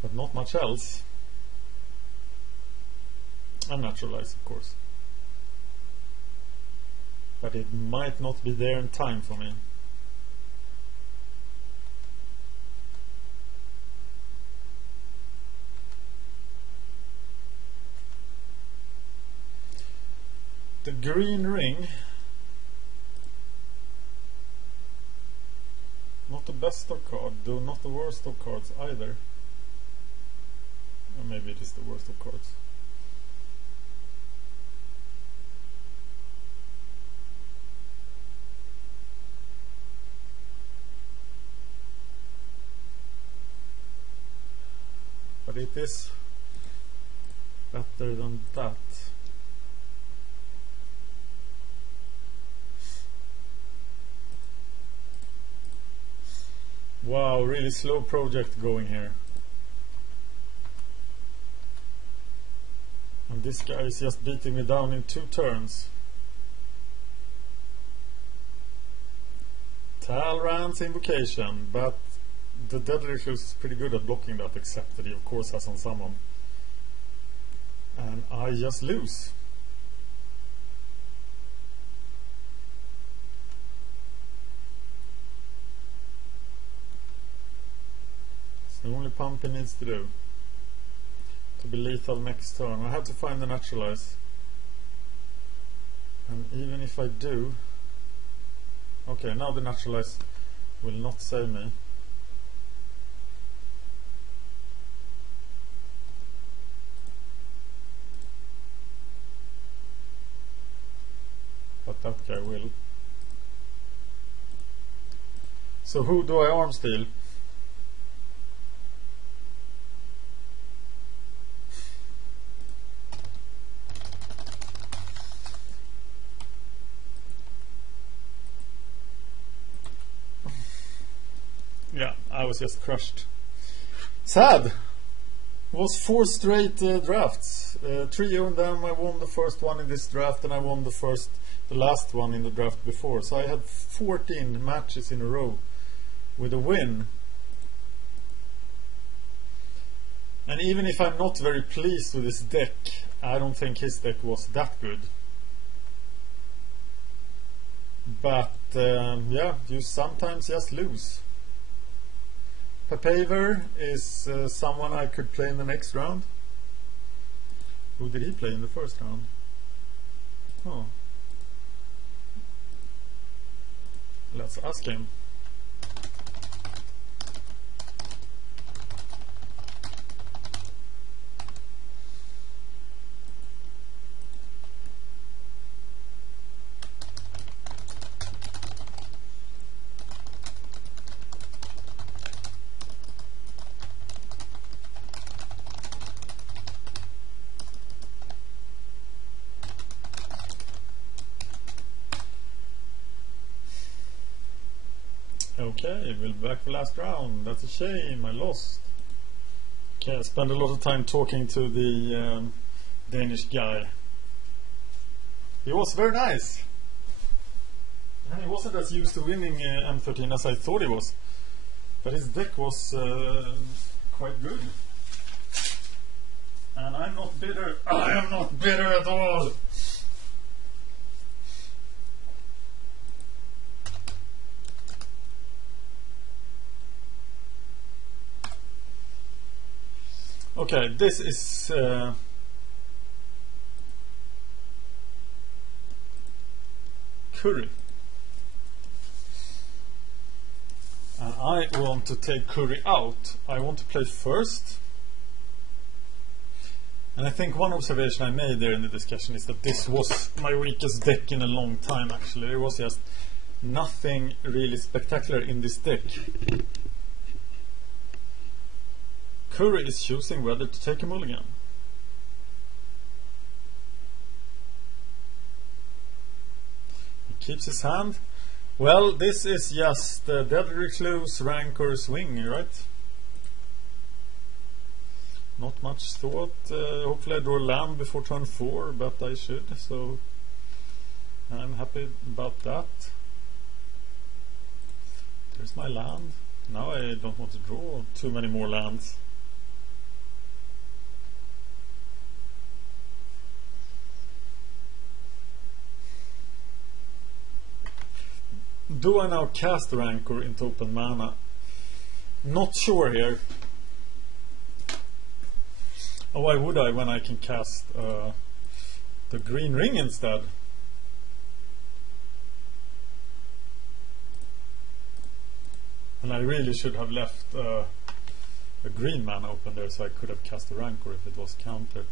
But not much else. And Naturalize, of course. But it might not be there in time for me. The green ring, not the best of cards, though not the worst of cards either. Or maybe it is the worst of cards. But it is better than that. Wow, really slow project going here. And this guy is just beating me down in 2 turns. Talrand's Invocation, but the Deadly is pretty good at blocking that, except that he of course has on Summon. And I just lose. The only pump he needs to do to be lethal next turn. I have to find the Naturalize, and even if I do, okay, now the Naturalize will not save me. But that guy will. So who do I arm steal? Yeah, I was just crushed. Sad. It was 4 straight drafts. 3 of them I won the first one in this draft, and I won the last one in the draft before. So I had 14 matches in a row with a win. And even if I'm not very pleased with this deck, I don't think his deck was that good. But yeah, you sometimes just lose. Papaver is someone I could play in the next round. Who did he play in the first round? Oh. Let's ask him. Okay, we'll be back for last round. That's a shame, I lost. Okay, I spent a lot of time talking to the Danish guy. He was very nice. And he wasn't as used to winning M13 as I thought he was. But his deck was quite good. And I'm not bitter. I am not bitter at all. Okay, this is Curry. And I want to take Curry out. I want to play first. And I think one observation I made there in the discussion is that this was my weakest deck in a long time actually. There was just nothing really spectacular in this deck. Curry is choosing whether to take a mulligan. He keeps his hand. Well, this is just Dead Recluse, Rancor, Swing, right? Not much thought. Hopefully I draw land before turn 4, but I should, so I'm happy about that. There's my land. Now I don't want to draw too many more lands. Do I now cast Rancor into open mana? Not sure here. Oh, why would I when I can cast the green ring instead? And I really should have left a green mana open there so I could have cast a Rancor if it was countered.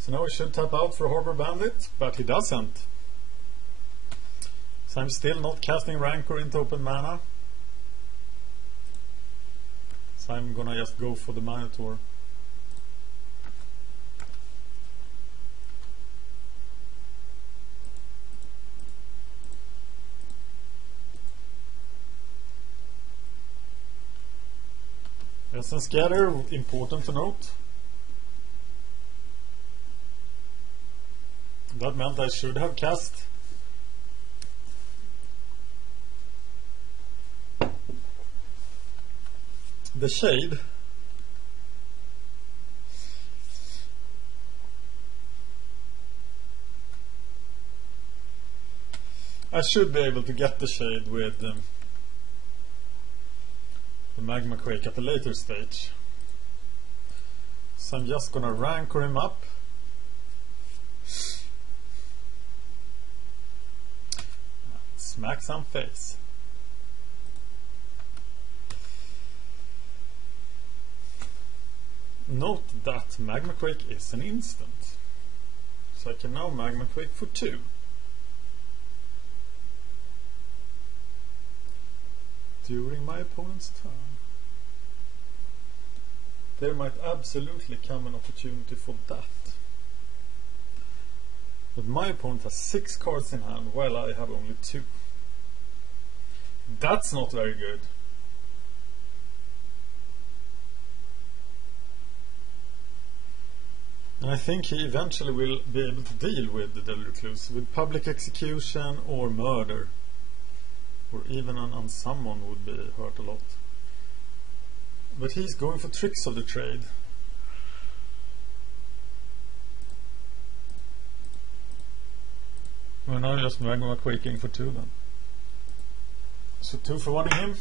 So now he should tap out for Harbor Bandit, but he doesn't. So I'm still not casting Rancor into open mana. So I'm gonna just go for the Minotaur. Essence Scatter, important to note. That meant I should have cast the Shade. I should be able to get the Shade with the Magma Quake at a later stage. So I'm just gonna Rancor him up. Smack some face. Note that Magma Quake is an instant. So I can now Magma Quake for 2. During my opponent's turn. There might absolutely come an opportunity for that. But my opponent has 6 cards in hand while I have only 2. That's not very good. And I think he eventually will be able to deal with the Dead Recluse with public execution or murder. Or even an unsummon would be hurt a lot. But he's going for Tricks of the Trade. Well, now just Magma Quaking for 2 then. So 2 for 1ing him.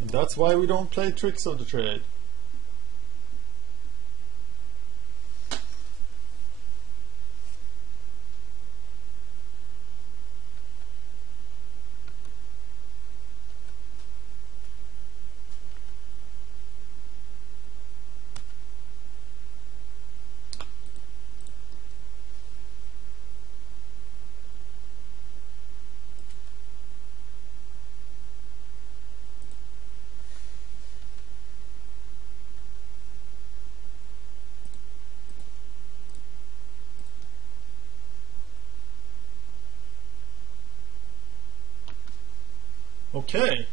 And that's why we don't play Tricks of the Trade. Okay.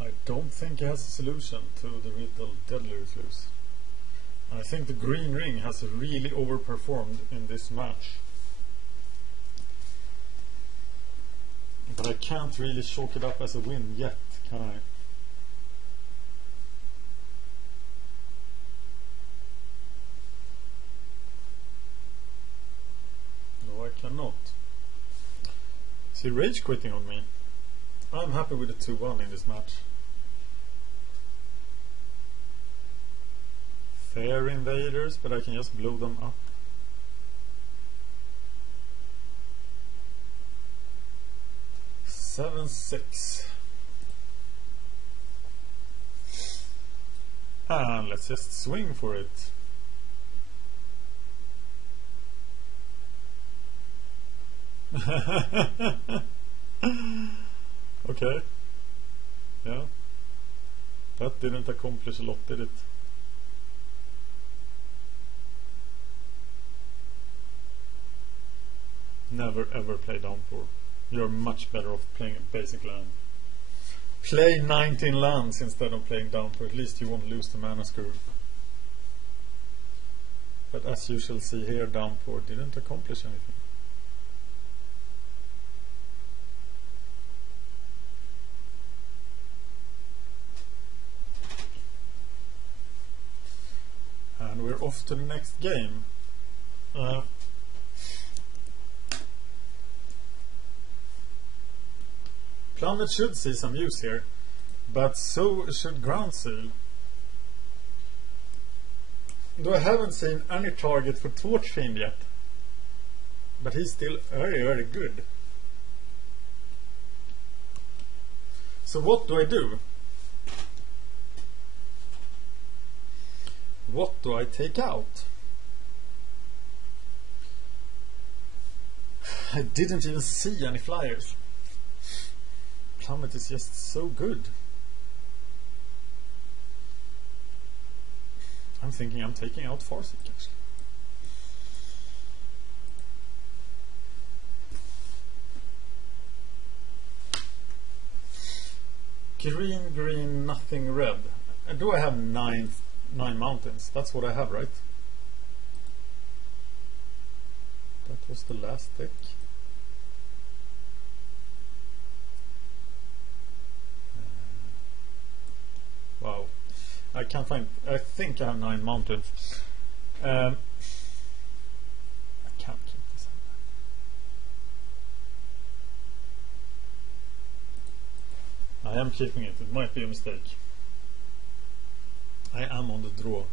I don't think he has a solution to the riddle Deadly Refuse. I think the green ring has really overperformed in this match. But I can't really chalk it up as a win yet, can I? No, I cannot. Is he rage quitting on me? I'm happy with the 2-1 in this match. Fair invaders, but I can just blow them up. Seven, 6. And let's just swing for it. Okay. Yeah. That didn't accomplish a lot, did it? Never ever play downpour. You're much better off playing a basic land. Play 19 lands instead of playing downpour. At least you won't lose the mana screw. But as you shall see here, downpour didn't accomplish anything. And we're off to the next game. Plummet should see some use here, but so should Ground Seal. Though I haven't seen any target for Twitchtv yet, but he's still very, very good. So what do I do? What do I take out? I didn't even see any flyers. Plummet is just so good. I'm thinking I'm taking out Farseek actually. Green, green, nothing red. And do I have nine mountains? That's what I have, right? That was the last deck. Wow, I can't find. I think I have 9 mountains. I can't keep this on. I am keeping it. It might be a mistake. I am on the draw.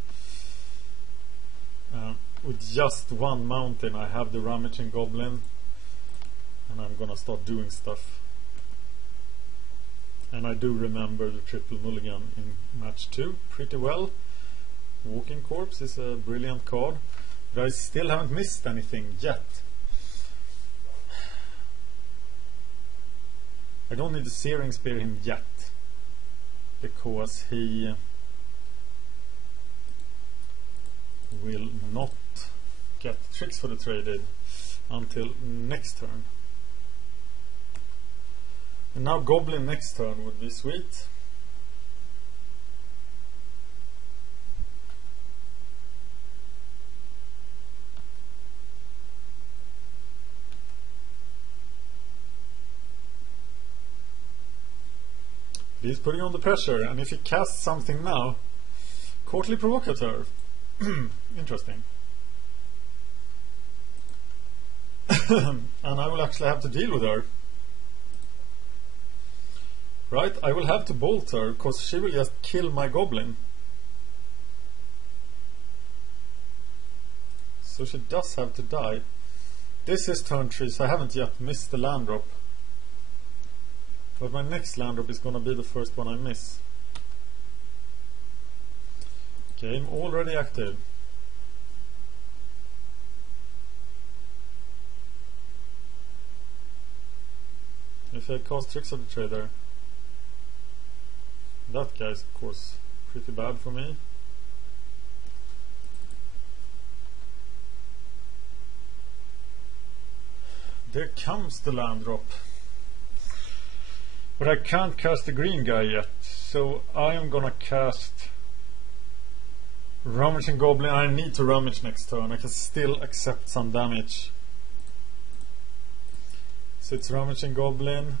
With just 1 mountain, I have the Ramaging Goblin, and I'm gonna start doing stuff. And I do remember the triple mulligan in match 2 pretty well. Walking Corpse is a brilliant card. But I still haven't missed anything yet. I don't need to Searing Spear him yet, because he will not get tricks for the traded until next turn. And now Goblin next turn would be sweet. He's putting on the pressure, and if he casts something now, Courtly Provocateur. Interesting. And I will actually have to deal with her. Right, I will have to bolt her, because she will just kill my goblin. So she does have to die. This is turn 3, so I haven't yet missed the land drop. But my next land drop is gonna be the first one I miss. Game already active. If I cast Tricks of the Trader, that guy is of course pretty bad for me. There comes the land drop. But I can't cast the green guy yet, so I am gonna cast Rummaging Goblin. I need to rummage next turn. I can still accept some damage. So it's Rummaging Goblin.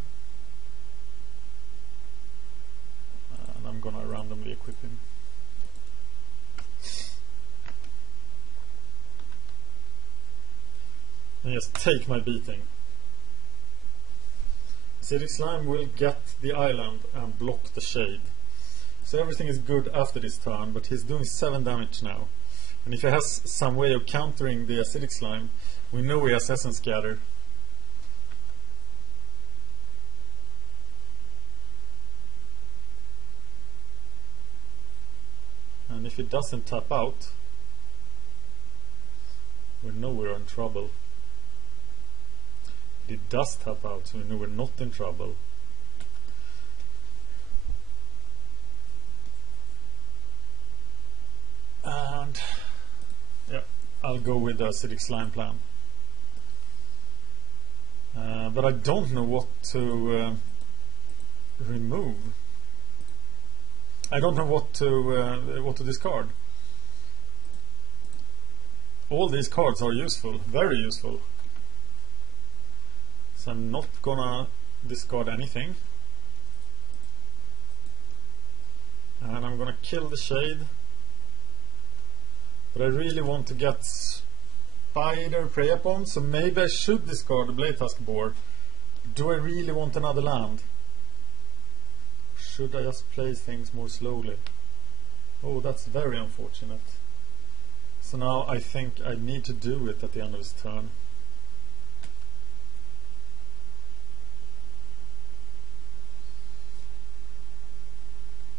And I'm gonna randomly equip him. And just take my beating. Acidic Slime will get the island and block the shade. So everything is good after this turn, but he's doing 7 damage now. And if he has some way of countering the Acidic Slime, we know he has Essence Gather. And if he doesn't tap out, we know we're in trouble. It does tap out, so we know we're not in trouble. And yeah, I'll go with the Acidic Slime plan. But I don't know what to remove. I don't know what to discard. All these cards are useful, very useful. So I'm not gonna discard anything. And I'm gonna kill the shade. But I really want to get Spider prey upon, so maybe I should discard the Blade Tusk Boar. Do I really want another land? Should I just play things more slowly? Oh, that's very unfortunate. So now I think I need to do it at the end of his turn.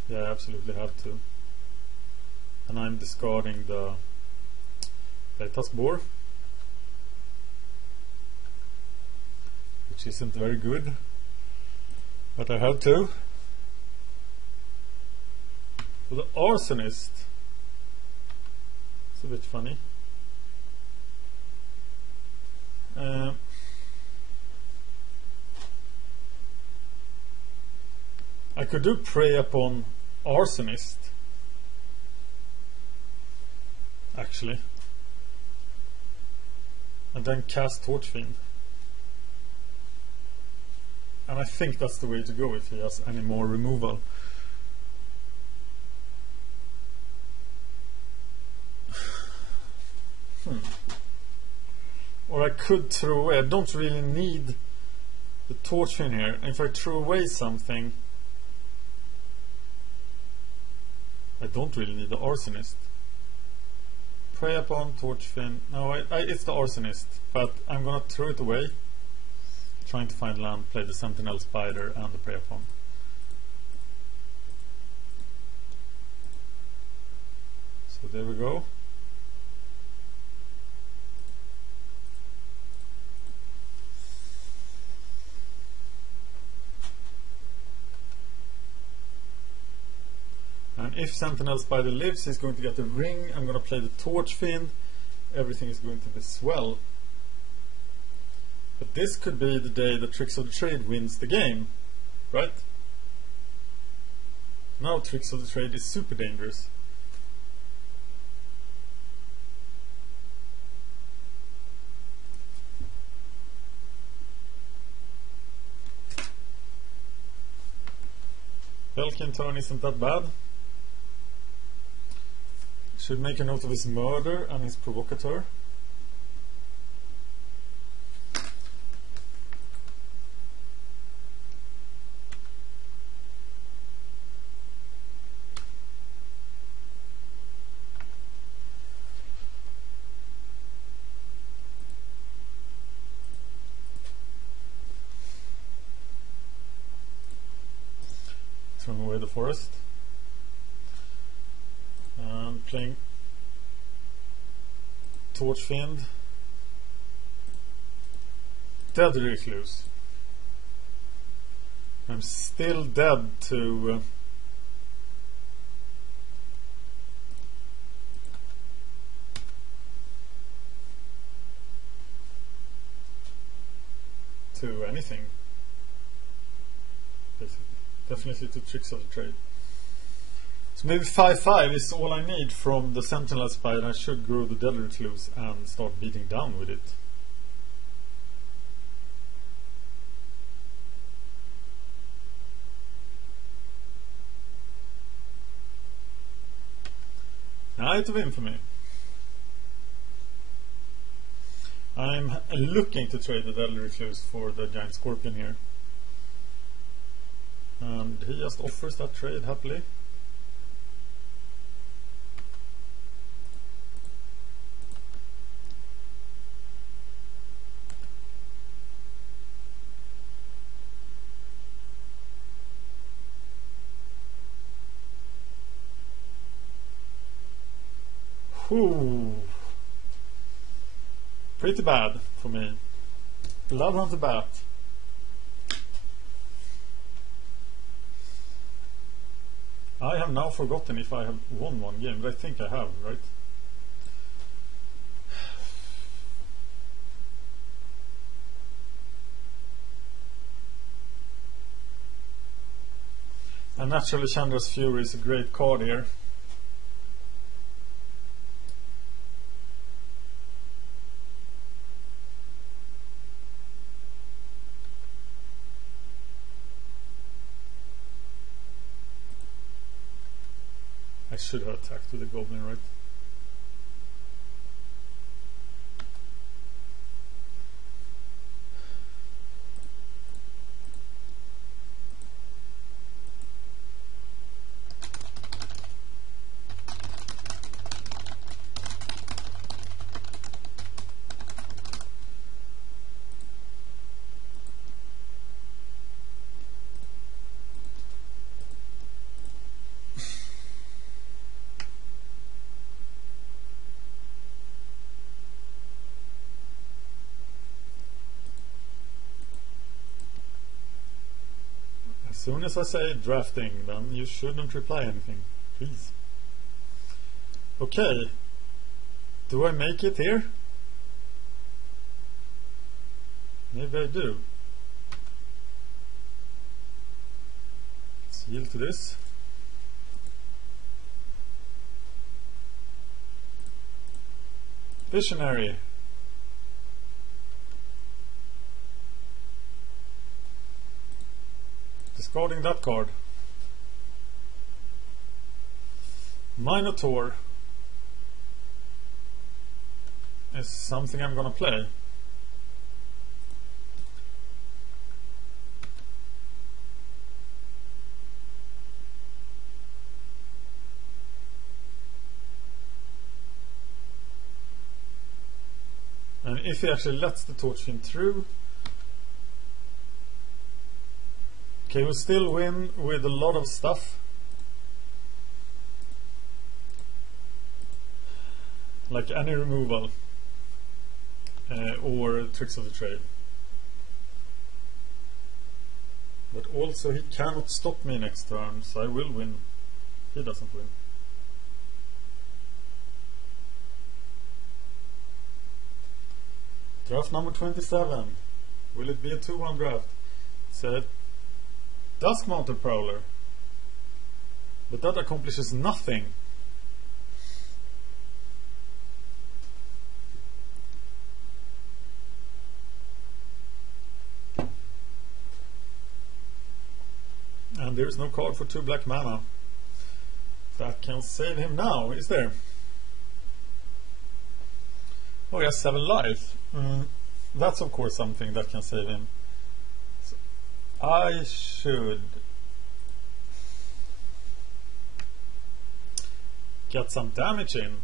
Yeah, I absolutely have to. And I'm discarding the Blade Tusk Boar, which isn't very good, but I have to. So the Arsonist, it's a bit funny. I could do Prey upon Arsonist, actually, and then cast Torchfiend. And I think that's the way to go if he has any more removal. Or I could throw away. I don't really need the Torchfiend here. And if I throw away something, I don't really need the Arsonist. Prey upon Torchfiend. No, it's the Arsonist, but I'm gonna throw it away. Trying to find land, play the Sentinel Spider and the Prey upon. So there we go. if Sentinel Spider lives, he's going to get the ring. I'm going to play the Torch Fiend. Everything is going to be swell. But this could be the day that Tricks of the Trade wins the game, right? Now Tricks of the Trade is super dangerous. Belkin turn isn't that bad. Should make a note of his murder and his provocateur. Throw away the forest. And playing Torch Fiend. Dead Recluse. I'm still dead to anything, basically. Definitely to Tricks of the Trade. So maybe 5/5 is all I need from the Sentinel Spider. I should grow the Dead Recluse and start beating down with it. Night of Infamy. I'm looking to trade the Deadly Recluse for the Giant Scorpion here. And he just offers that trade happily. Whew. Pretty bad for me. Bloodhunter Bat. I have now forgotten if I have won one game, but I think I have, right? And naturally Chandra's Fury is a great card here. Should have attacked with the goblin, right? As soon as I say drafting, then you shouldn't reply anything, please. Okay, do I make it here? Maybe I do. Let's yield to this. Visionary. Discarding that card. Minotaur is something I'm gonna play. And if he actually lets the Torch Fiend through, okay, we'll still win with a lot of stuff. Like any removal or Tricks of the Trade. But also he cannot stop me next turn, so I will win. He doesn't win. Draft number 27. Will it be a 2-1 draft? It's a Dusk-mounted Prowler. But that accomplishes nothing. And there is no card for 2 black mana that can save him now, is there? Oh, he has 7 life. That's of course something that can save him. So I should get some damage in.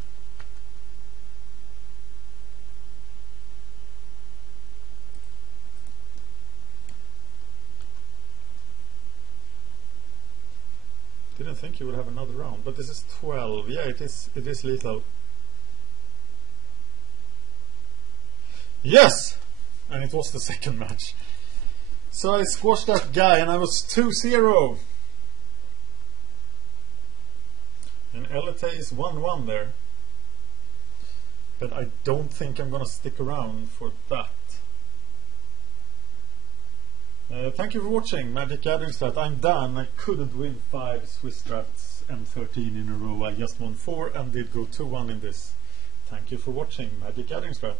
Didn't think you would have another round, but this is 12. Yeah, it is lethal. Yes! And it was the second match. So I squashed that guy and I was 2-0. And Elite is 1-1 there. But I don't think I'm gonna stick around for that. Thank you for watching MagicGatheringStrat. I'm done. I couldn't win 5 Swiss Drafts M13 in a row. I just won 4 and did go 2-1 in this. Thank you for watching MagicGatheringStrat.